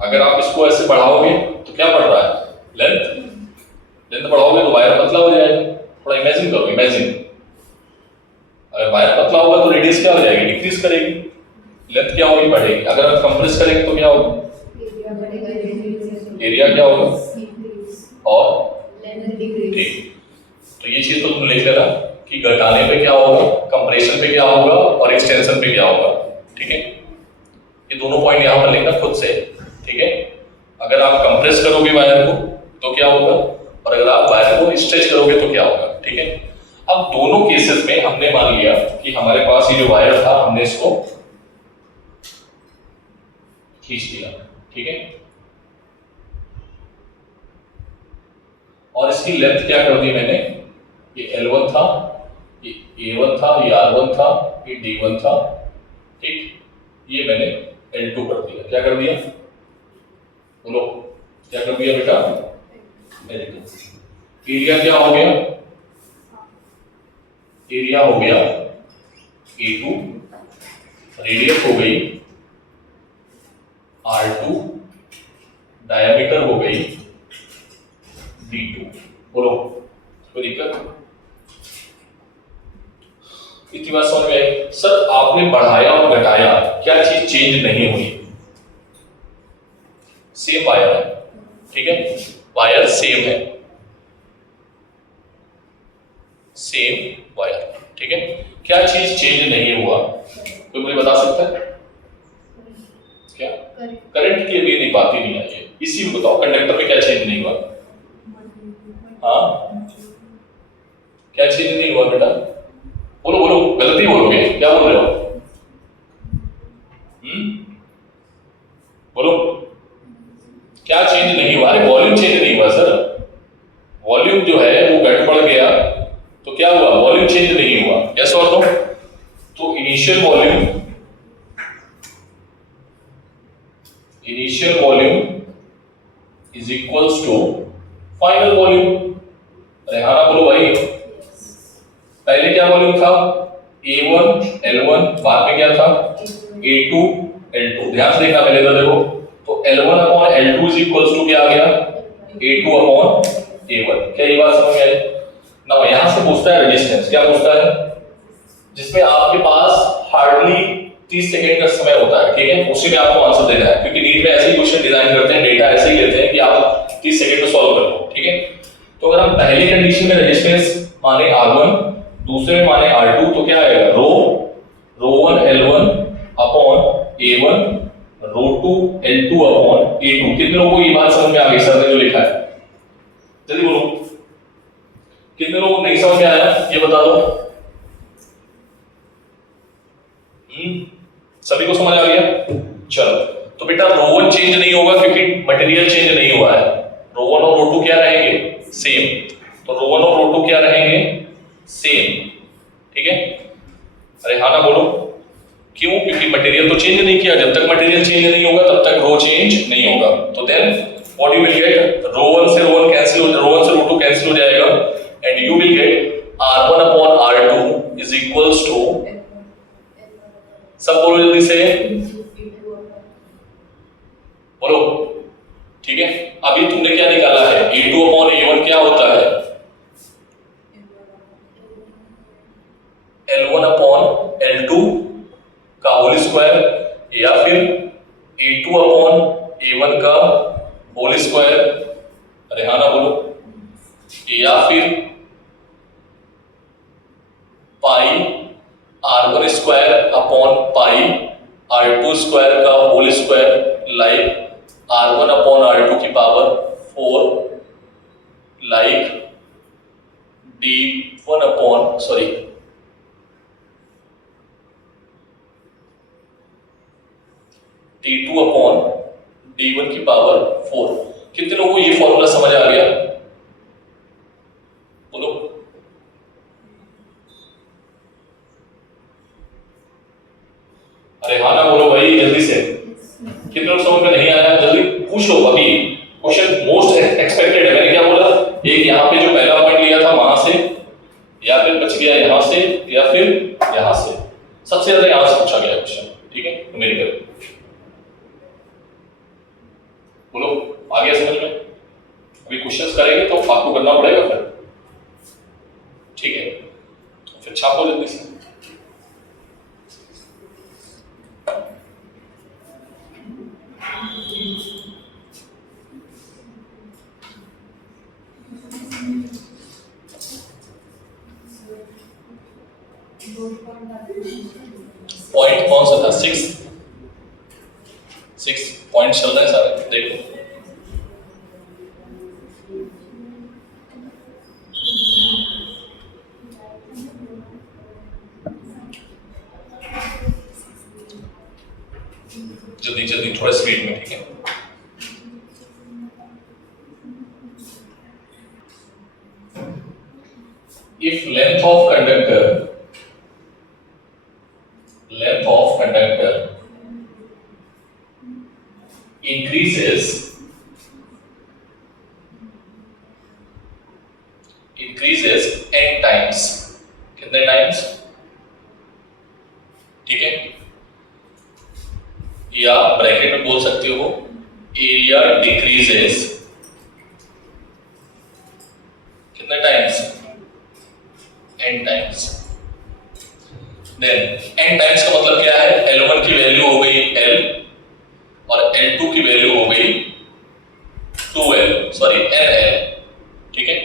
अगर आप इसको ऐसे बढ़ाओगे तो क्या बढ़ रहा है? लेंथ। लेंथ बढ़ाओगे तो वायर पतला हो जाएगा। थोड़ा इमेजिन करो, इमेजिन अगर वायर पतला होगा तो रेडियस क्या हो जाएगी? डिक्रीज करेगी। लेंथ क्या होगी? बढ़ेगी। अगर हम कंप्रेस करेंगे तो क्या होगा? एरिया क्या होगा? और ठीक, तो ये चीज तो तुम लिख लेना कि घटाने पे क्या होगा, कंप्रेशन पे क्या होगा और एक्सटेंशन पे क्या होगा, ठीक है। ये दोनों पॉइंट यहाँ पर लिखना खुद से, ठीक है। अगर आप कंप्रेस करोगे वायर को तो क्या होगा, और अगर आप वायर को स्ट्रेच करोगे तो क्या होगा, ठीक है। अब दोनों केसेस में हमने मान लिया कि हमारे पास ये जो वायर था हमने इसको खींच दिया, ठीक है, और इसकी लेंथ क्या कर दी मैंने? ये L1 था, ये A1 था, ये R1 था, ये D1 था, ठीक। ये मैंने L2 कर दिया। क्या कर दिया? बोलो क्या कर दिया बेटा? L2। एरिया क्या हो गया? एरिया हो गया A2, रेडियस हो गई R2, डायमीटर हो गई D2। बोलो कोई दिक्कत? इतनी बात समझ में आई? सर आपने बढ़ाया और घटाया, क्या चीज चेंज नहीं हुई? सेम वायर है, ठीक है, वायर सेम है, सेम वायर, ठीक है। क्या चीज चेंज नहीं हुआ? कोई मुझे बता सकता है? क्या? करंट की अभी नहीं बात ही नहीं आई है। इसी में बताओ कंडक्टर पे क्या चेंज नहीं हुआ? हाँ क्या चेंज नहीं हुआ बेटा? बोलो बोलो, गलती बोलोगे, क्या बोल रहे हो? बोलो, क्या चेंज नहीं हुआ? अरे वॉल्यूम चेंज नहीं हुआ सर, वॉल्यूम जो है वो घट बढ़ गया, तो क्या हुआ? वॉल्यूम चेंज नहीं हुआ। Yes or no? तो initial volume is equals to final volume. Rehana बोलो भाई, पहले क्या वॉल्यूम था? A1 L1, बाद में क्या था? A2 L2। ध्यान से देखना पहले तो देखो, तो L1 upon L2 is equals to क्या आ गया? A2 upon A1। क्या ये बात समझ में आई? ना यहां से पूछता है रेजिस्टेंस, क्या पूछता है? जिसमें आपके पास हार्डली 30 सेकंड का समय होता है, ठीक है, उसी में आपको आंसर देना है, क्योंकि नीट में ऐसे ही क्वेश्चन डिजाइन करते हैं, डेटा ऐसे ही लेते हैं कि आप 30 सेकंड में सॉल्व कर लो, ठीक है। तो अगर हम पहली कंडीशन में रेजिस्टेंस माने R1, दूसरे में माने R2, तो क्या आएगा? ρ1 L1 upon A1, ρ2 L2 upon A2। कितने लोगों को ये बात समझ में आ गई सर ने जो लिखा है? जल्दी बोलो, कितने लोगों को नहीं समझ में आया ये बता दो। सभी को समझ आ गया? चलो, तो बेटा ρ1 चेंज नहीं होगा क्योंकि मटेरियल चेंज नहीं हुआ है। ρ1 और ρ2 क्या रहेंगे? सेम। तो ρ1 और ρ2 क्या रहेंगे? सेम, ठीक है। अरे हाँ ना बोलो, क्यों? क्योंकि मटेरियल तो चेंज नहीं किया, जब तक मटेरियल चेंज नहीं होगा तब तक रो चेंज नहीं होगा। तो then what you will get? ρ1 से ρ1 कैंसिल हो, ρ1 से ρ2 कैंसिल हो जाएगा, and you will get R1 upon R2 is equals to, सब बोलो जल्दी से, बोलो, ठीक है। अभी तुमने क्या निकाला है? A2 अपॉन A1 क्या होता है? L1 अपॉन L2 का होल स्क्वायर, या फिर A2 अपॉन A1 का होल स्क्वायर। अरे हाँ ना बोलो, या फिर pi R1 square upon pi R2 square का whole square, like R1 upon R2 की power 4, like D1 upon D2 upon D1 की पावर 4। कितने लोगों को ये फॉर्मूला समझ आ गया? बोलो। अरे हाँ ना बोलो भाई जल्दी से, कितने लोग समझ में नहीं आया? जल्दी पूछ लो, अभी क्वेश्चन मोस्ट एक्सपेक्टेड है। मैंने क्या बोला? एक यहाँ पे जो पहला पॉइंट लिया था वहां से, या फिर बच गया यहाँ से, या फिर यहाँ से, सबसे ज्यादा यहाँ से पूछा गया क्वेश्चन, ठीक है। तो मेरी करें, बोलो, आ गया समझ में? अभी क्वेश्चंस करेंगे तो आपको करना पड़ेगा फिर, ठीक है। तो फिर छापो जल्दी से। पॉइंट कौन सा था? 6 पॉइंट चल रहे हैं सारे, देखो। जल्दी जल्दी, थोड़ा स्पीड में, ठीक है। If length of conductor increases n times, कितने टाइम्स? ठीक है, या ब्रैकेट में बोल सकते हो एरिया डिक्रीजेस कितने times? n times. Then n times का मतलब क्या है? L1 की वैल्यू हो गई L और L2 की वैल्यू हो गई 2L, ठीक है।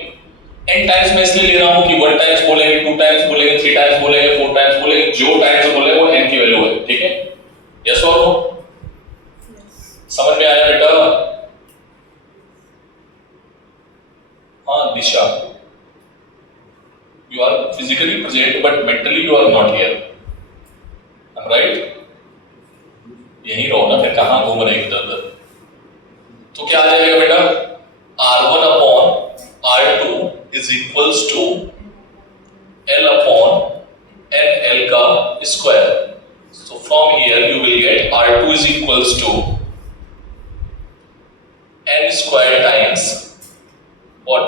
n टाइम्स में इसलिए ले रहा हूं कि 1 टाइम्स बोलेंगे, 2 टाइम्स बोलेंगे, 3 टाइम्स बोलेंगे, 4 टाइम्स बोलेंगे, जो टाइम्स बोलेंगे वो n की वैल्यू है, ठीक है। Yes or no? समझ में आया बेटा? हाँ Disha, you are physically present but mentally you are not here. I'm right? यहीं रहो ना, फिर कहाँ घूम रहे इधर उधर। तो क्या आ जाएगा बेटा, R1 upon R2 is equals to L upon NL का square. So from here you will get R2 is equals to N square times what?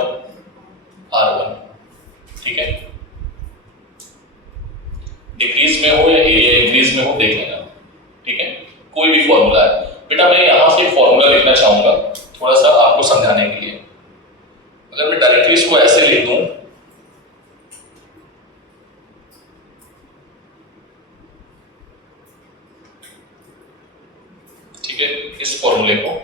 R1। ठीक है, डिक्रीज में हो या एरिया इंक्रीज में हो देख लेना। ठीक है, कोई भी फॉर्मूला है बेटा, मैं यहां से एक फॉर्मूला लिखना चाहूंगा थोड़ा सा आपको समझाने के लिए। अगर मैं डायरेक्टली इसको ऐसे लिख दूं, ठीक है, इस फॉर्मूले को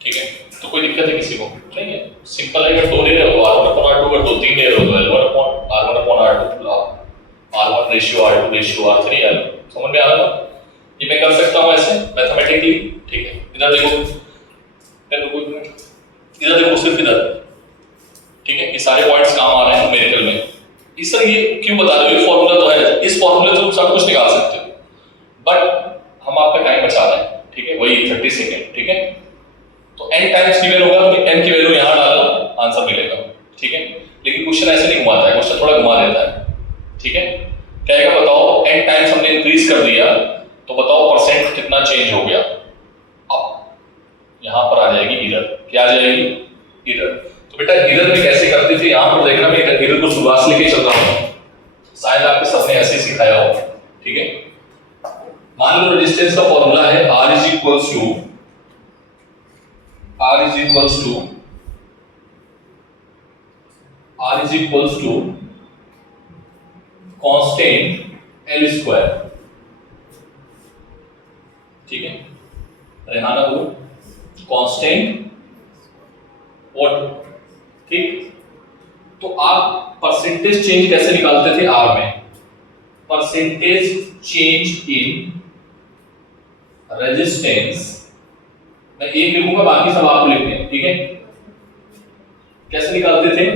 ठीक है, तो कोई दिक्कत है किसी को? नहीं है, सिंपल है। अगर 2 ले रहे हो R1 अपॉन R2, अगर 2 3 ले रहे हो तो L1 upon R1 R1 ratio R2 ratio R3 L। समझ में आ रहा है? ये मैं कर सकता हूं ऐसे मैथमेटिकली। ठीक है, इधर देखो, इधर देखो, सिर्फ इधर। ठीक है, ये सारे पॉइंट्स काम आ रहे हैं न्यूमेरिकल में। इस सर ये क्यों बता रहे हो, ये फॉर्मूला तो है, इस फॉर्मूले से तुम सब कुछ निकाल सकते हो, बट हम आपका टाइम बचा रहे हैं। ठीक है, वही 30 सेकेंड। ठीक है, तो n टाइम्स की वैल्यू होगा तो n की वैल्यू यहां डालना, आंसर मिलेगा। ठीक है, लेकिन क्वेश्चन ऐसे नहीं घुमाता है, क्वेश्चन थोड़ा घुमा देता है। ठीक है, कहेगा बताओ n टाइम्स हमने इंक्रीज कर दिया तो बताओ परसेंट कितना चेंज हो गया। अब यहां पर आ जाएगी एरर। क्या आ जाएगी? एरर। तो बेटा एरर में कैसे करते थे, यहां पर देखना, मैं एरर को शुरुआत से लेके चल रहा हूं, शायद आपके सर ने ऐसे सिखाया हो। ठीक है, मान लो रेजिस्टेंस का फॉर्मूला है R is equals to constant L square. ठीक है, रेहाना बोलो कांस्टेंट व्हाट। ठीक, तो आप परसेंटेज चेंज कैसे निकालते थे R में? परसेंटेज चेंज इन रेजिस्टेंस, मैं एक लिखूंगा बाकी सब आपको लिखने हैं। ठीक है, कैसे निकालते थे?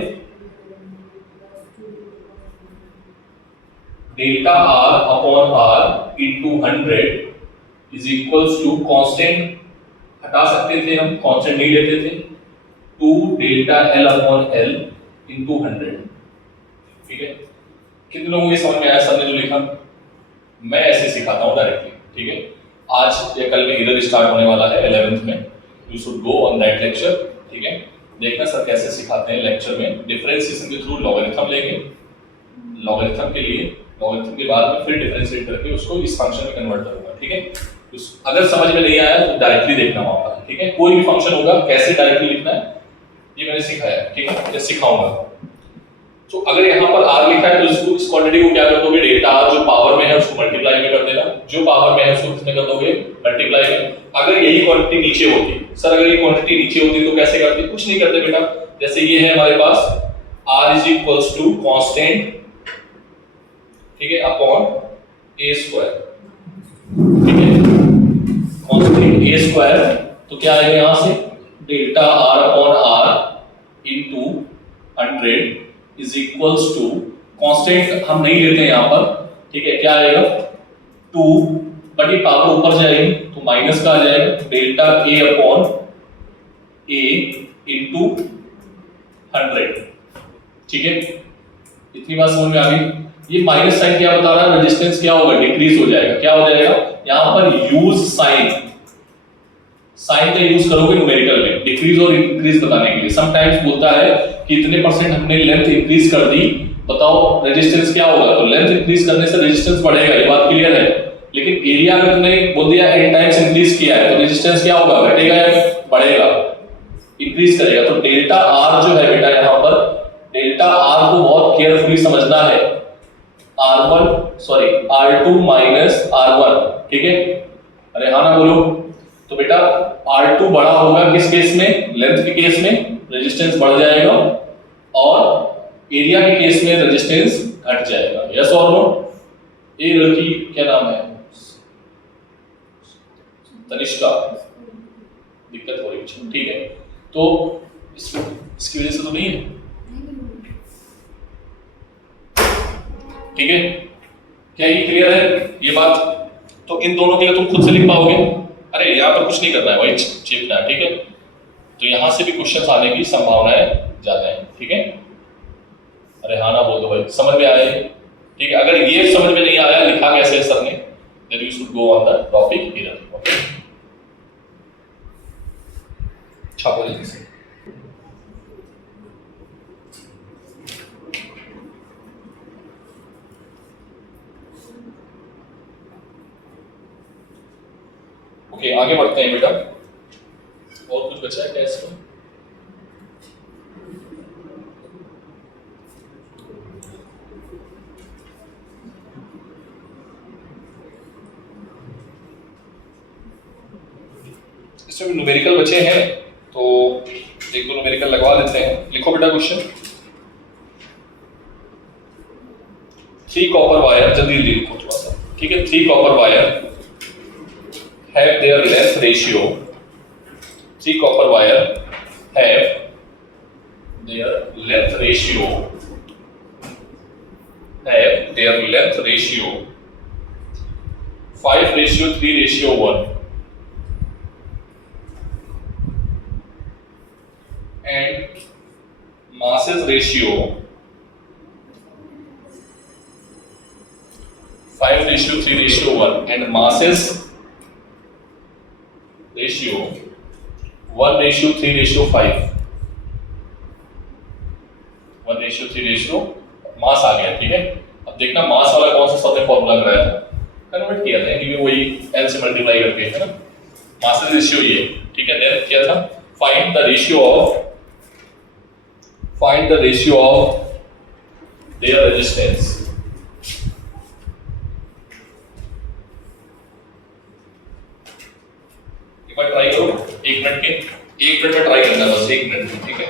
Delta R upon R into 100 is equals to constant हटा सकते थे हम, कांस्टेंट नहीं लेते थे, 2 delta L upon L into 100। ठीक है, कितने लोगों को समझ में आया सर ने जो लिखा? मैं ऐसे सिखाता हूं डायरेक्टली। ठीक है, आज या कल में इधर स्टार्ट होने वाला है 11th में, you should go on that lecture. ठीक है, देखना सर कैसे सिखाते हैं लेक्चर में। डिफरेंशिएशन के थ्रू लॉगरिथम लेंगे, लॉगरिथम के लिए, लॉगरिथम के बाद में फिर डिफरेंशिएट करके उसको इस फंक्शन में कन्वर्ट करूंगा। ठीक है, अगर समझ में नहीं आया तो डायरेक्टली देखना वहां पर। ठीक है, कोई भी फंक्शन होगा कैसे डायरेक्टली लिखना है ये मैंने सिखाया। ठीक है, ये सिखाऊंगा। तो अगर यहाँ पर R लिखा है तो इसको, इस क्वांटिटी को क्या कर दोगे, डेल्टा R जो पावर में है उसको मल्टीप्लाई में कर देना, जो पावर में है उसको किसमें कर दोगे, मल्टीप्लाई में। अगर यही क्वांटिटी नीचे होती, सर अगर ये क्वांटिटी नीचे होती तो कैसे करते? कुछ नहीं करते बेटा, जैसे ये है हमारे पास R is equals to constant, ठीक है, अपॉन a स्क्वायर। ठीक है, कांस्टेंट a स्क्वायर, तो क्या आएगा यहां से, delta R upon R into 100 is equals to, constant हम नहीं लेते हैं यहां पर। ठीक है, क्या आएगा 2, बट ये पावर ऊपर जाएगी तो माइनस का आ जाएगा, delta A upon A into 100। ठीक है, इतनी बात समझ में आ गई? ये माइनस साइन क्या बता रहा है, रेजिस्टेंस क्या होगा, डिक्रीज हो जाएगा। क्या हो जाएगा यहां पर, यूज साइन, साइन का यूज करोगे न्यूमेरिकल में डिक्रीज और इंक्रीज बताने के लिए। समटाइम्स बोलता है कि इतने परसेंट हमने लेंथ इंक्रीज कर दी, बताओ रेजिस्टेंस क्या होगा, तो लेंथ इंक्रीज करने से रेजिस्टेंस बढ़ेगा, ये बात क्लियर है। लेकिन एरिया में तुमने बोल दिया n टाइम्स इंक्रीज किया है तो रेजिस्टेंस क्या होगा, घटेगा या बढ़ेगा, इंक्रीज करेगा। तो डेल्टा R जो है बेटा यहाँ पर, डेल्टा R को बहुत केयरफुली समझना है, R2 माइनस R1। ठीक है, अरे हाँ ना बोलो। तो बेटा R2 बड़ा होगा किस केस में, लेंथ के केस में रेजिस्टेंस बढ़ जाएगा, और एरिया के केस में रेजिस्टेंस हट जाएगा। Yes or no? ये लड़की क्या नाम है? तनिष्का, दिक्कत हो रही है, ठीक है। तो इसकी वजह से तो नहीं है, ठीक है। क्या ये क्लियर है ये बात? तो इन दोनों के लिए तुम खुद से लिख पाओगे? अरे यहाँ पर कुछ नहीं करना है, वही चिपना है, ठीक है। तो यहाँ से भी क्वेश्चन आने की संभावनाएं ज्यादा है, ठीक है। अरे हाँ ना बोल दो भाई, समझ में आया ये? ठीक है। अगर ये समझ में नहीं आया लिखा कैसे है सर ने, then you should go on the topic here, okay? छापो जल्दी से। ओके, आगे बढ़ते हैं बेटा। और कुछ बचा है क्या इसमें? इसमें न्यूमेरिकल बचे हैं, तो एक दो न्यूमेरिकल लगवा लेते हैं। लिखो बेटा क्वेश्चन। 3 कॉपर वायर, जल्दी जल्दी लिखो थोड़ा सा, ठीक है। 3 copper wire have their length ratio, 3 copper wire have their length ratio 5:3:1 and masses ratio 5:3:1 and masses ratio 1:3:5, 1:3:, मास आ गया, ठीक है। अब देखना मास वाला कौन सा सबने फॉर्मूला लगाया था, कन्वर्ट किया था क्योंकि वही L से मल्टीप्लाई करके, है ना। मासेस रेशियो ये, ठीक है। देन क्या था, find the ratio of their resistance. एक बार ट्राई करो, 1 मिनट में ट्राई करना है, बस 1 मिनट में, ठीक है।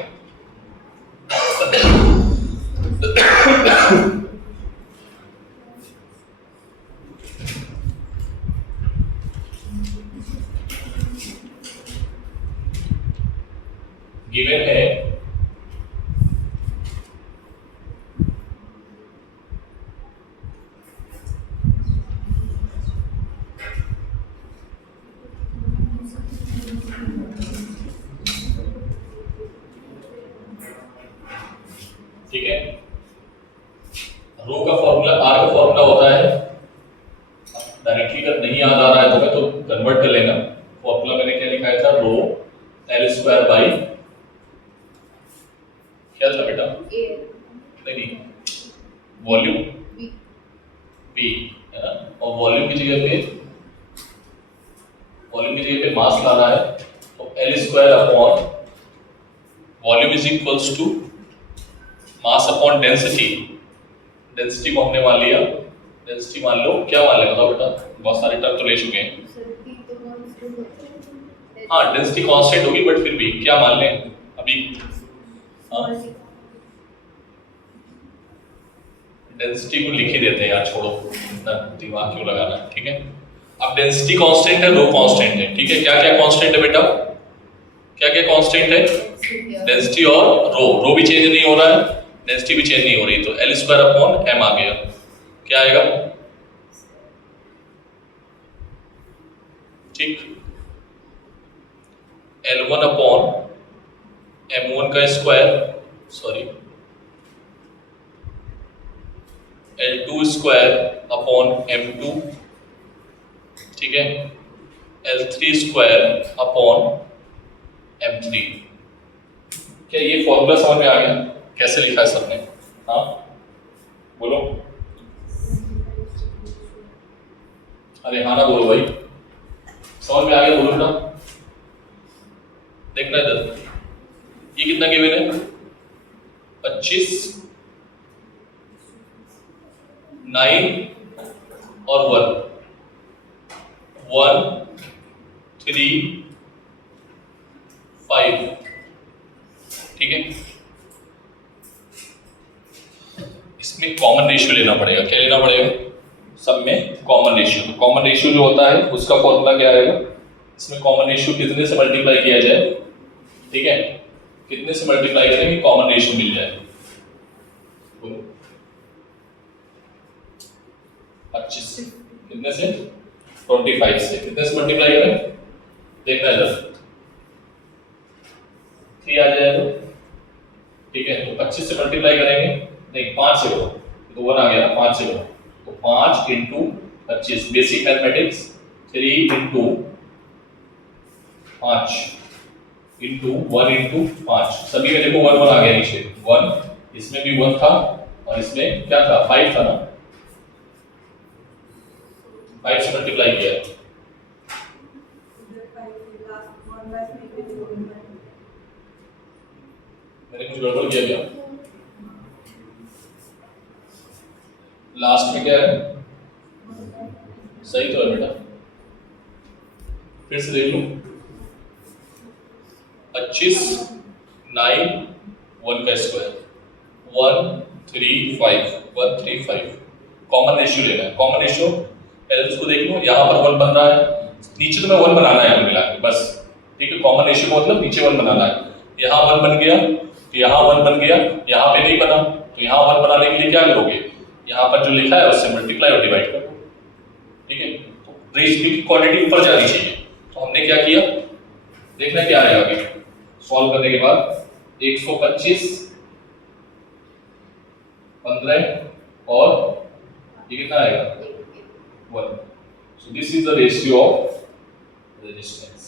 गिवन है ठीक है। रो का फॉर्मूला, आर का फॉर्मूला होता है, डायरेक्टली अगर नहीं याद आ रहा है तो कन्वर्ट कर लेना। फॉर्मूला मैंने क्या लिखा था, रो L² बाई क्या था बेटा, नहीं वॉल्यूम V, है ना। और वॉल्यूम की जगह पे मास लाना है, तो L² upon volume is equals to mass upon density. Density को हमने मान लिया, डेंसिटी मान लो, क्या मान लिया बताओ बेटा, बहुत सारे टर्म तो ले चुके हैं। हाँ डेंसिटी कांस्टेंट होगी, बट फिर भी क्या मान लें अभी, हाँ डेंसिटी को लिख ही देते हैं यार, छोड़ो इतना दिमाग क्यों लगाना, ठीक है। अब डेंसिटी कांस्टेंट है, रो कांस्टेंट है, ठीक है। क्या क्या कांस्टेंट है बेटा, क्या क्या कांस्टेंट है, डेंसिटी और रो भी चेंज नहीं हो रहा है, डेंसिटी भी चेंज नहीं हो रही, तो L² अपॉन m आ गया। क्या आएगा, ठीक, L1 अपॉन m1 का square, sorry L2 square upon m2, ठीक है। L3 square upon m3। क्या ये फॉर्मूला समझ में आ गया, कैसे लिखा है सबने, हाँ बोलो। अरे हाँ ना बोलो भाई, समझ में आ गया, बोलो ना। देखना इधर, ये कितना गिवन है, 25, 9 और 1, 3, 5, ठीक है। इसमें कॉमन रेशियो लेना पड़ेगा। क्या लेना पड़ेगा? सब में कॉमन रेशियो। तो कॉमन रेशियो जो होता है उसका फॉर्मूला क्या आएगा? इसमें कॉमन रेशियो कितने से मल्टीप्लाई किया जाए, ठीक है, कितने से मल्टीप्लाई करें कि कॉमन रेशियो मिल जाए? 25 से। कितने से? 25 से। कितने से मल्टीप्लाई करें? देखना इधर 3 आ जाएगा, ठीक है। तो 25 से मल्टीप्लाई करेंगे, नहीं 5 से करो, तो 1 आ गया ना, 5 से करो तो 5 into 25, basic mathematics. 3 into 5 into 1 into 5, सभी में देखो 1 1 आ गया नीचे 1, इसमें भी 1 था और इसमें क्या था 5 था ना, 5 से मल्टीप्लाई किया। मैंने कुछ गड़बड़ किया क्या? लास्ट में क्या है? सही तो है बेटा, फिर से देख लो। 25 9 1 का स्क्वायर 1 3 5 1 3 5। कॉमन रेशियो लेना है। कॉमन रेशियो पहले उसको देख लो, यहाँ पर 1 बन रहा है, नीचे तो मैं 1 बनाना है मिला के बस, ठीक है। कॉमन रेशियो का मतलब नीचे 1 बनाना है। यहाँ 1 बन गया तो यहाँ 1 बन गया, यहाँ पे नहीं बना तो यहाँ 1 बनाने के लिए क्या करोगे? यहाँ पर जो लिखा है उससे मल्टीप्लाई और डिवाइड करो, ठीक है। तो रेशियो की क्वांटिटी ऊपर जानी चाहिए, तो हमने क्या किया, देखना क्या आएगा अभी सॉल्व करने के बाद। 125 15 और ये कितना आएगा 1। So this is the ratio of resistance,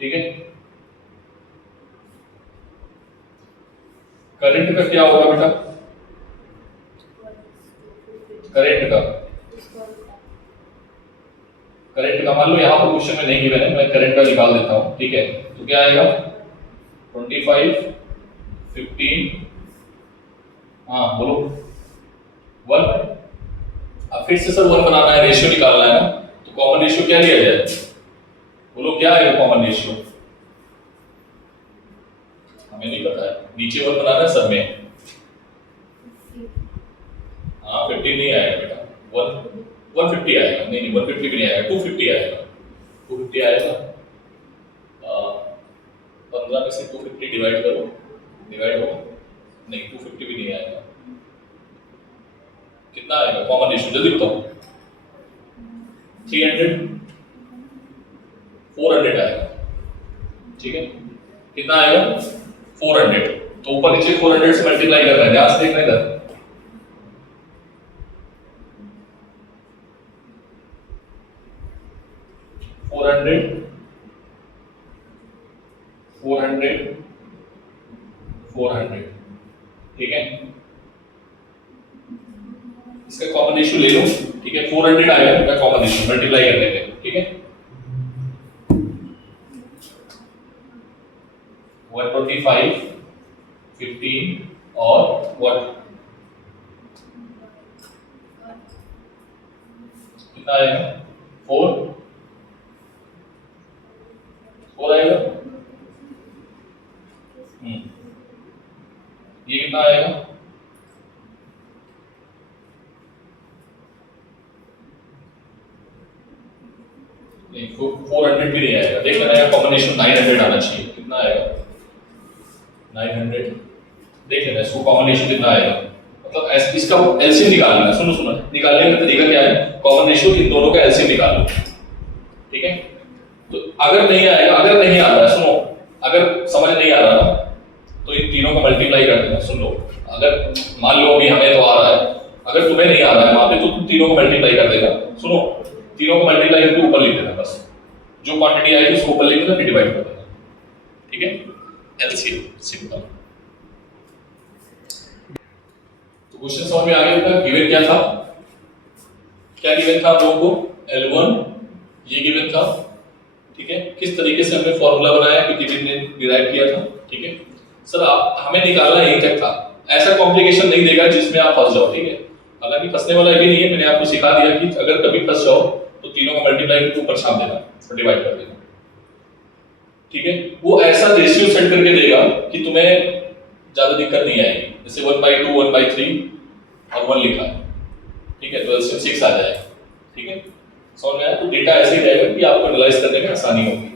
ठीक है। करंट का क्या होगा बेटा? करंट का मान लो यहाँ पर क्वेश्चन में नहीं गिवन है, मैं करंट का निकाल देता हूँ, ठीक है। तो क्या आएगा 25 15, हाँ बोलो 1। अब फिर से सर 1 बनाना है, रेशियो निकालना है ना, तो कॉमन रेशियो क्या लिया जाए? बोलो क्या है कॉमन रेशियो? हमें नहीं पता है, नीचे 1 बनाना है सब में। हाँ 15 नहीं आएगा बेटा, 150 आएगा, नहीं 150 भी नहीं आएगा, 250 आएगा, 250 आएगा। 15 में से 250 डिवाइड करो, डिवाइड होगा, नहीं 250 भी नहीं आएगा। कितना आएगा कॉमन रेशियो? जल्दी बताओ। 300 400 आएगा, ठीक है। कितना आएगा 400। तो ऊपर नीचे 400 से मल्टीप्लाई करना है, ध्यान से देखना इधर। फोर हंड्रेड, ठीक है। इसका कॉमन रेशियो ले लो, ठीक है। 400 आएगा इसका कॉमन रेशियो मल्टीप्लाई करने पे, ठीक है। 125 15 और व्हाट कितना आएगा 4 आएगा। ये कितना आएगा? नहीं 400 भी नहीं आएगा, देख लेना है कॉम्बिनेशन 900 आना चाहिए। कितना आएगा 900, देख लेना इसको कॉम्बिनेशन कितना आएगा, मतलब इसका एलसीएम निकालना है। सुनो सुनो, निकालने का तरीका क्या है, कॉमन रेशियो इन दोनों का एलसीएम निकाल लो, ठीक है। तो अगर नहीं आएगा, अगर नहीं आ रहा है, सुनो, अगर समझ नहीं आ रहा ना तो इन तीनों का मल्टीप्लाई कर देना। सुन लो, अगर मान लो अभी हमें तो आ रहा है, अगर तुम्हें नहीं आ रहा है वहां पे तो तुम तीनों को मल्टीप्लाई कर देना। सुनो, तीनों को मल्टीप्लाई करके ऊपर लिख देना, बस जो क्वांटिटी आएगी उसको ऊपर लिख देना, फिर डिवाइड कर देना, ठीक है। LCM simple. तो क्वेश्चन समझ में आ गया था। गिवन क्या था, क्या गिवन था आप लोगों को? L1 ये गिवन था, ठीक है। किस तरीके से हमने फॉर्मूला बनाया कि गिवन ने डिराइव किया था, ठीक है। सर आप हमें निकालना यहीं तक था, ऐसा कॉम्प्लिकेशन नहीं देगा जिसमें आप फंस जाओ, ठीक है। हालांकि फंसने वाला भी नहीं है, मैंने आपको सिखा दिया कि अगर कभी फंस जाओ तो तीनों को मल्टीप्लाई करके ऊपर छाप देना और डिवाइड कर देना, ठीक है। वो ऐसा रेशियो सेट करके देगा कि तुम्हें ज़्यादा दिक्कत नहीं आएगी। जैसे 1/2, 1/3 और 1 लिखा है, ठीक है, तो एलसीएम 6 आ जाएगा। ठीक है, समझ में आया? तो डेटा ऐसे ही रहेगा कि आपको एनालाइज करने में आसानी होगी।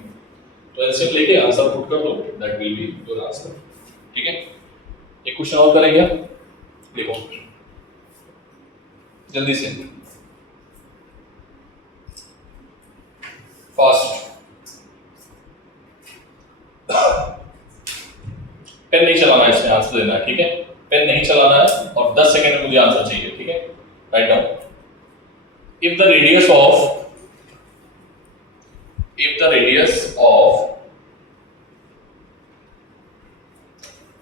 तो एलसीएम लेके आंसर पुट कर दो, that will be your answer. ठीक है, एक क्वेश्चन और करेंगे आप, देखो जल्दी से, फास्ट। पेन नहीं चलाना है, इसमें आंसर देना है। ठीक है, पेन नहीं चलाना है और 10 सेकंड में मुझे आंसर चाहिए। ठीक है, right down. If the radius of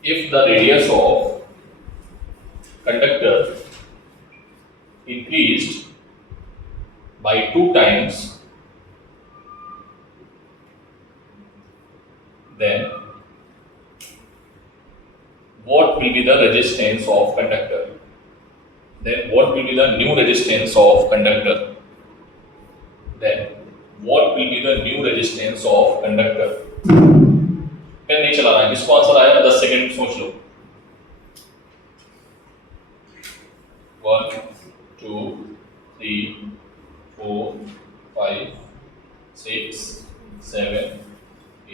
if the radius of conductor increased by 2 times, then what will be the resistance of conductor? Then what will be the new resistance of conductor? Then what will be the new resistance of conductor? Pen नहीं चलाना है, किसको answer आया? 10 second सोच लो। 1 2 3 4 5 6 7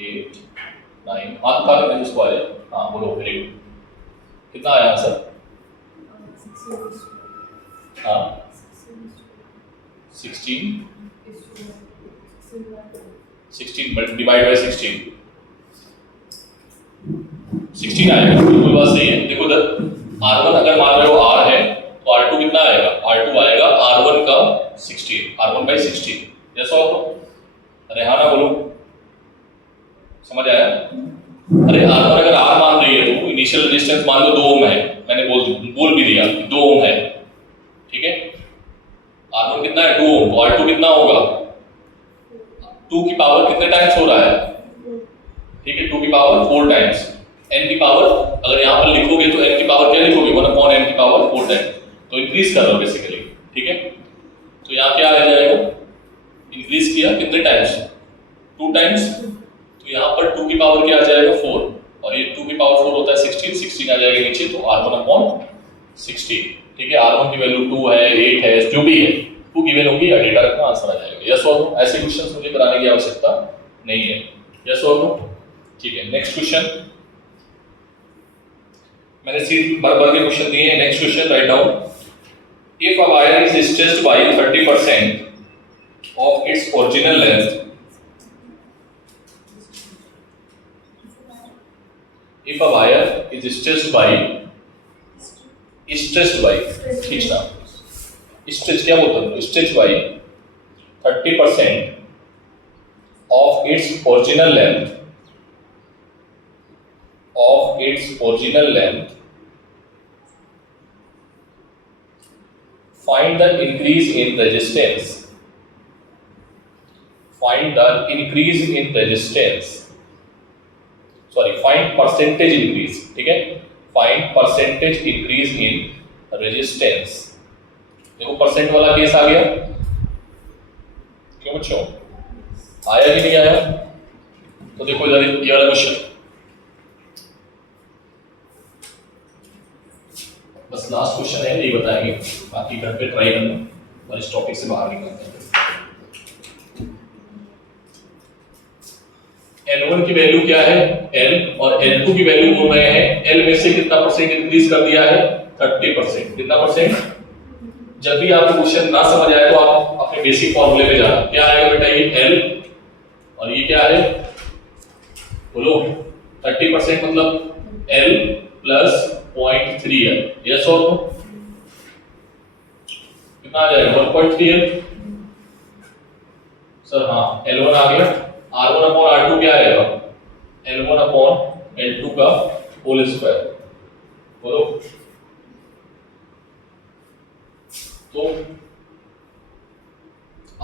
8 9। हाथ उठा के जिसको आया, हाँ बोलो, वेरी गुड। कितना आया आंसर? 16 हाँ 16 डिवाइड बाय 16 आएगा, बिल्कुल बात सही है। देखो इधर R1 अगर मान रहे हो R है तो R2 कितना आएगा? R2 आएगा R1 का 16, R1/16। जैसा हो, अरे हाँ ना बोलो, समझ आया? अरे R1 अगर R मान रही है तो इनिशियल रेजिस्टेंस मान लो 2 ओम है, मैंने बोल भी दिया 2 ओम है। ठीक है, R1 कितना है? 2 ओम, तो R2 कितना होगा? 2 की पावर कितने टाइम्स हो रहा है? ठीक है, 2 की पावर 4 टाइम्स। n की पावर अगर यहाँ पर लिखोगे तो n की पावर क्या लिखोगे? 1/n की पावर 4 टाइम्स, तो इंक्रीज कर रहा हो बेसिकली। ठीक है, तो यहाँ क्या आ जाएगा? इंक्रीज किया कितने टाइम्स? 2 टाइम्स, तो यहाँ पर 2 की पावर क्या आ जाएगा? 4, और ये 2 की पावर 4 होता है 16 आ जाएगा नीचे, तो R1/16। ठीक है, R1 की वैल्यू 2 है, 8 है, जो भी है 2 गिवन होगी, या डेटा रखना, आंसर आ जाएगा। Yes or no? ऐसे क्वेश्चंस मुझे कराने की आवश्यकता नहीं है। Yes or no? ठीक है, नेक्स्ट क्वेश्चन। मैंने सीट भर के क्वेश्चन दिए हैं। Next question, right down. If a wire is stretched by 30% of its original length, if a wire is stretched by खींचना, स्ट्रेच क्या बोलते हैं? Stretch by 30% of its original length, find the increase in resistance, find percentage increase। ठीक है, find percentage increase in resistance। देखो percent वाला case आ गया, क्यों बच्चों? आया कि नहीं आया? तो देखो इधर ये वाला क्वेश्चन, बस लास्ट क्वेश्चन है, यही बताएंगे, बाकी घर पे ट्राई करना और इस टॉपिक से बाहर निकलते हैं। L1 की वैल्यू क्या है? L, और L2 की वैल्यू बोल रहे हैं L में से कितना परसेंट इंक्रीज कर दिया है? 30%। कितना परसेंट? जब भी आपको क्वेश्चन ना समझ आए तो आप अपने बेसिक फॉर्मूले पे जाना। क्या आएगा बेटा? ये L और ये क्या है? बोलो, 30% मतलब L प्लस 0.3 है। Yes or no? कितना आ जाएगा? 1.3 है सर। हाँ, L1 आ गया। R1/R2 क्या आएगा? L1/L2 का होल स्क्वायर। बोलो, तो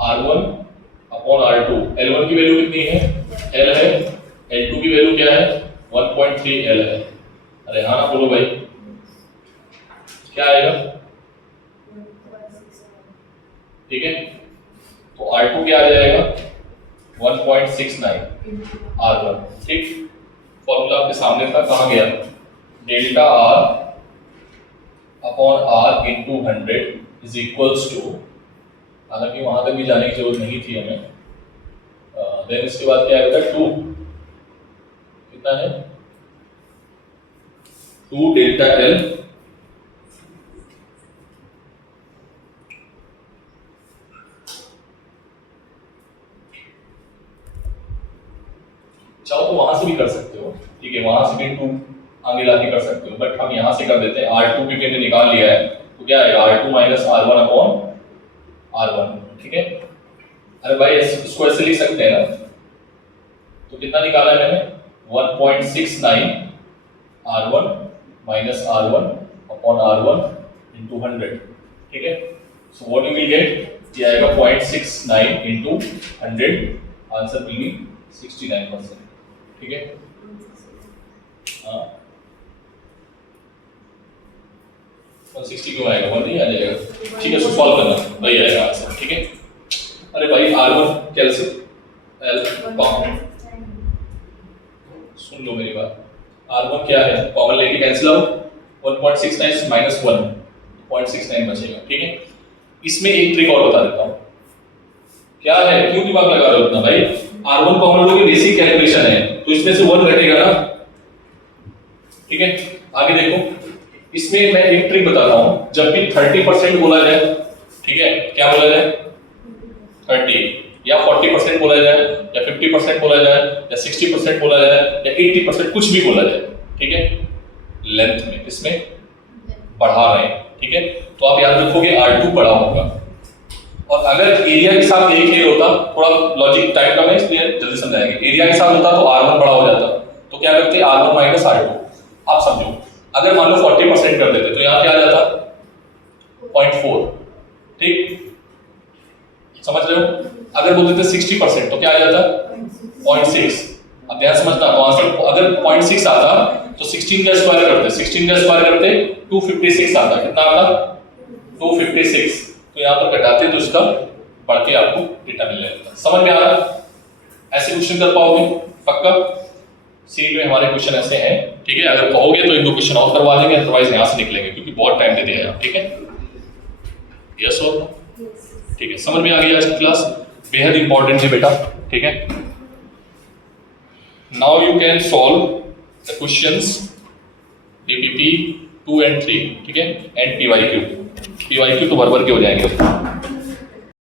R1/R2, L1 की वैल्यू कितनी है? L है, L2 की वैल्यू क्या है? 1.3 L है। अरे हाँ ना बोलो भाई, क्या आएगा? ठीक है, तो R2 क्या आ जाएगा? 1.69 R1। ठीक, फॉर्मूला आपके सामने था, कहाँ गया? Delta R upon R into 100 is equals to, हालांकि वहां तक भी जाने की जरूरत नहीं थी हमें, देन इसके बाद क्या आएगा 2, कितना है 2 डेल्टा एल चाहो तो वहां से भी कर सकते हो, ठीक है, वहां से भी 2 आगे लाके कर सकते हो, बट हम यहां से कर देते हैं। R2 क्योंकि हमने निकाल लिया है तो क्या आएगा R2 minus R1 upon R1, ठीक है। अरे भाई इसको ऐसे लिख सकते हैं ना, तो कितना निकाला है मैंने 1.69 R1 minus R1 upon R1 into 100, ठीक है। So what you will gate, ये आएगा 0.69 इंटू 100, आंसर विल बी 69%, ठीक है। हाँ 160 क्यों आएगा, 1 नहीं आ जाएगा, ठीक है। सो सॉल्व करना, वही आएगा आंसर, ठीक है। अरे भाई R1 कैल्शियम L कॉमन, सुन लो मेरी बात, R1 क्या है, कॉमन लेके कैंसिल आउट, 1.69 माइनस 1 0.69 बचेगा, ठीक है। इसमें एक ट्रिक और बता देता हूँ, क्या है, क्यों दिमाग लगा रहे हो उतना भाई, R1 कॉमन लोगे, बेसिक कैलकुलेशन है, तो इसमें से 1 घटेगा ना, ठीक है। आगे देखो, इसमें मैं एक ट्रिक बताता हूं, जब भी 30% बोला जाए, ठीक है, क्या बोला जाए 30 या 40% बोला जाए या 50% बोला जाए या 60% बोला जाए या 80%, कुछ भी बोला जाए, ठीक है, लेंथ में इसमें बढ़ा रहे हैं, ठीक है। तो आप याद रखोगे R2 बड़ा होगा, और अगर एरिया के साथ एक ही होता, थोड़ा लॉजिक टाइप का मैं इसलिए जल्दी समझाएंगे, एरिया के साथ होता तो R1 बड़ा हो जाता, तो क्या करते R1 माइनस R2, आप समझो, अगर मान लो 40% कर देते तो यहाँ क्या आ जाता 0.4, ठीक, समझ रहे हो। अगर बोलते थे 60% तो क्या आ जाता 0.6, अब ध्यान समझना, तो आंसर अगर 0.6 आता तो 16 का स्क्वायर करते, 16 का स्क्वायर करते 256 आता, कितना आता 256, तो यहाँ पर घटाते तो इसका बढ़ के आपको डेटा मिल जाएगा। समझ में आ रहा, ऐसे क्वेश्चन कर पाओगे पक्का, सीट में हमारे क्वेश्चन ऐसे हैं, ठीक है। अगर कहोगे तो 1-2 क्वेश्चन और करवा देंगे, अदरवाइज यहाँ से निकलेंगे क्योंकि बहुत टाइम दे दिया है, ठीक है। यस और ठीक है, समझ में आ गई आज की क्लास, बेहद इंपॉर्टेंट है बेटा, ठीक है। Now you can solve the questions DPP 2 and 3, ठीक है, एंड PYQ तो भर भर के हो जाएंगे।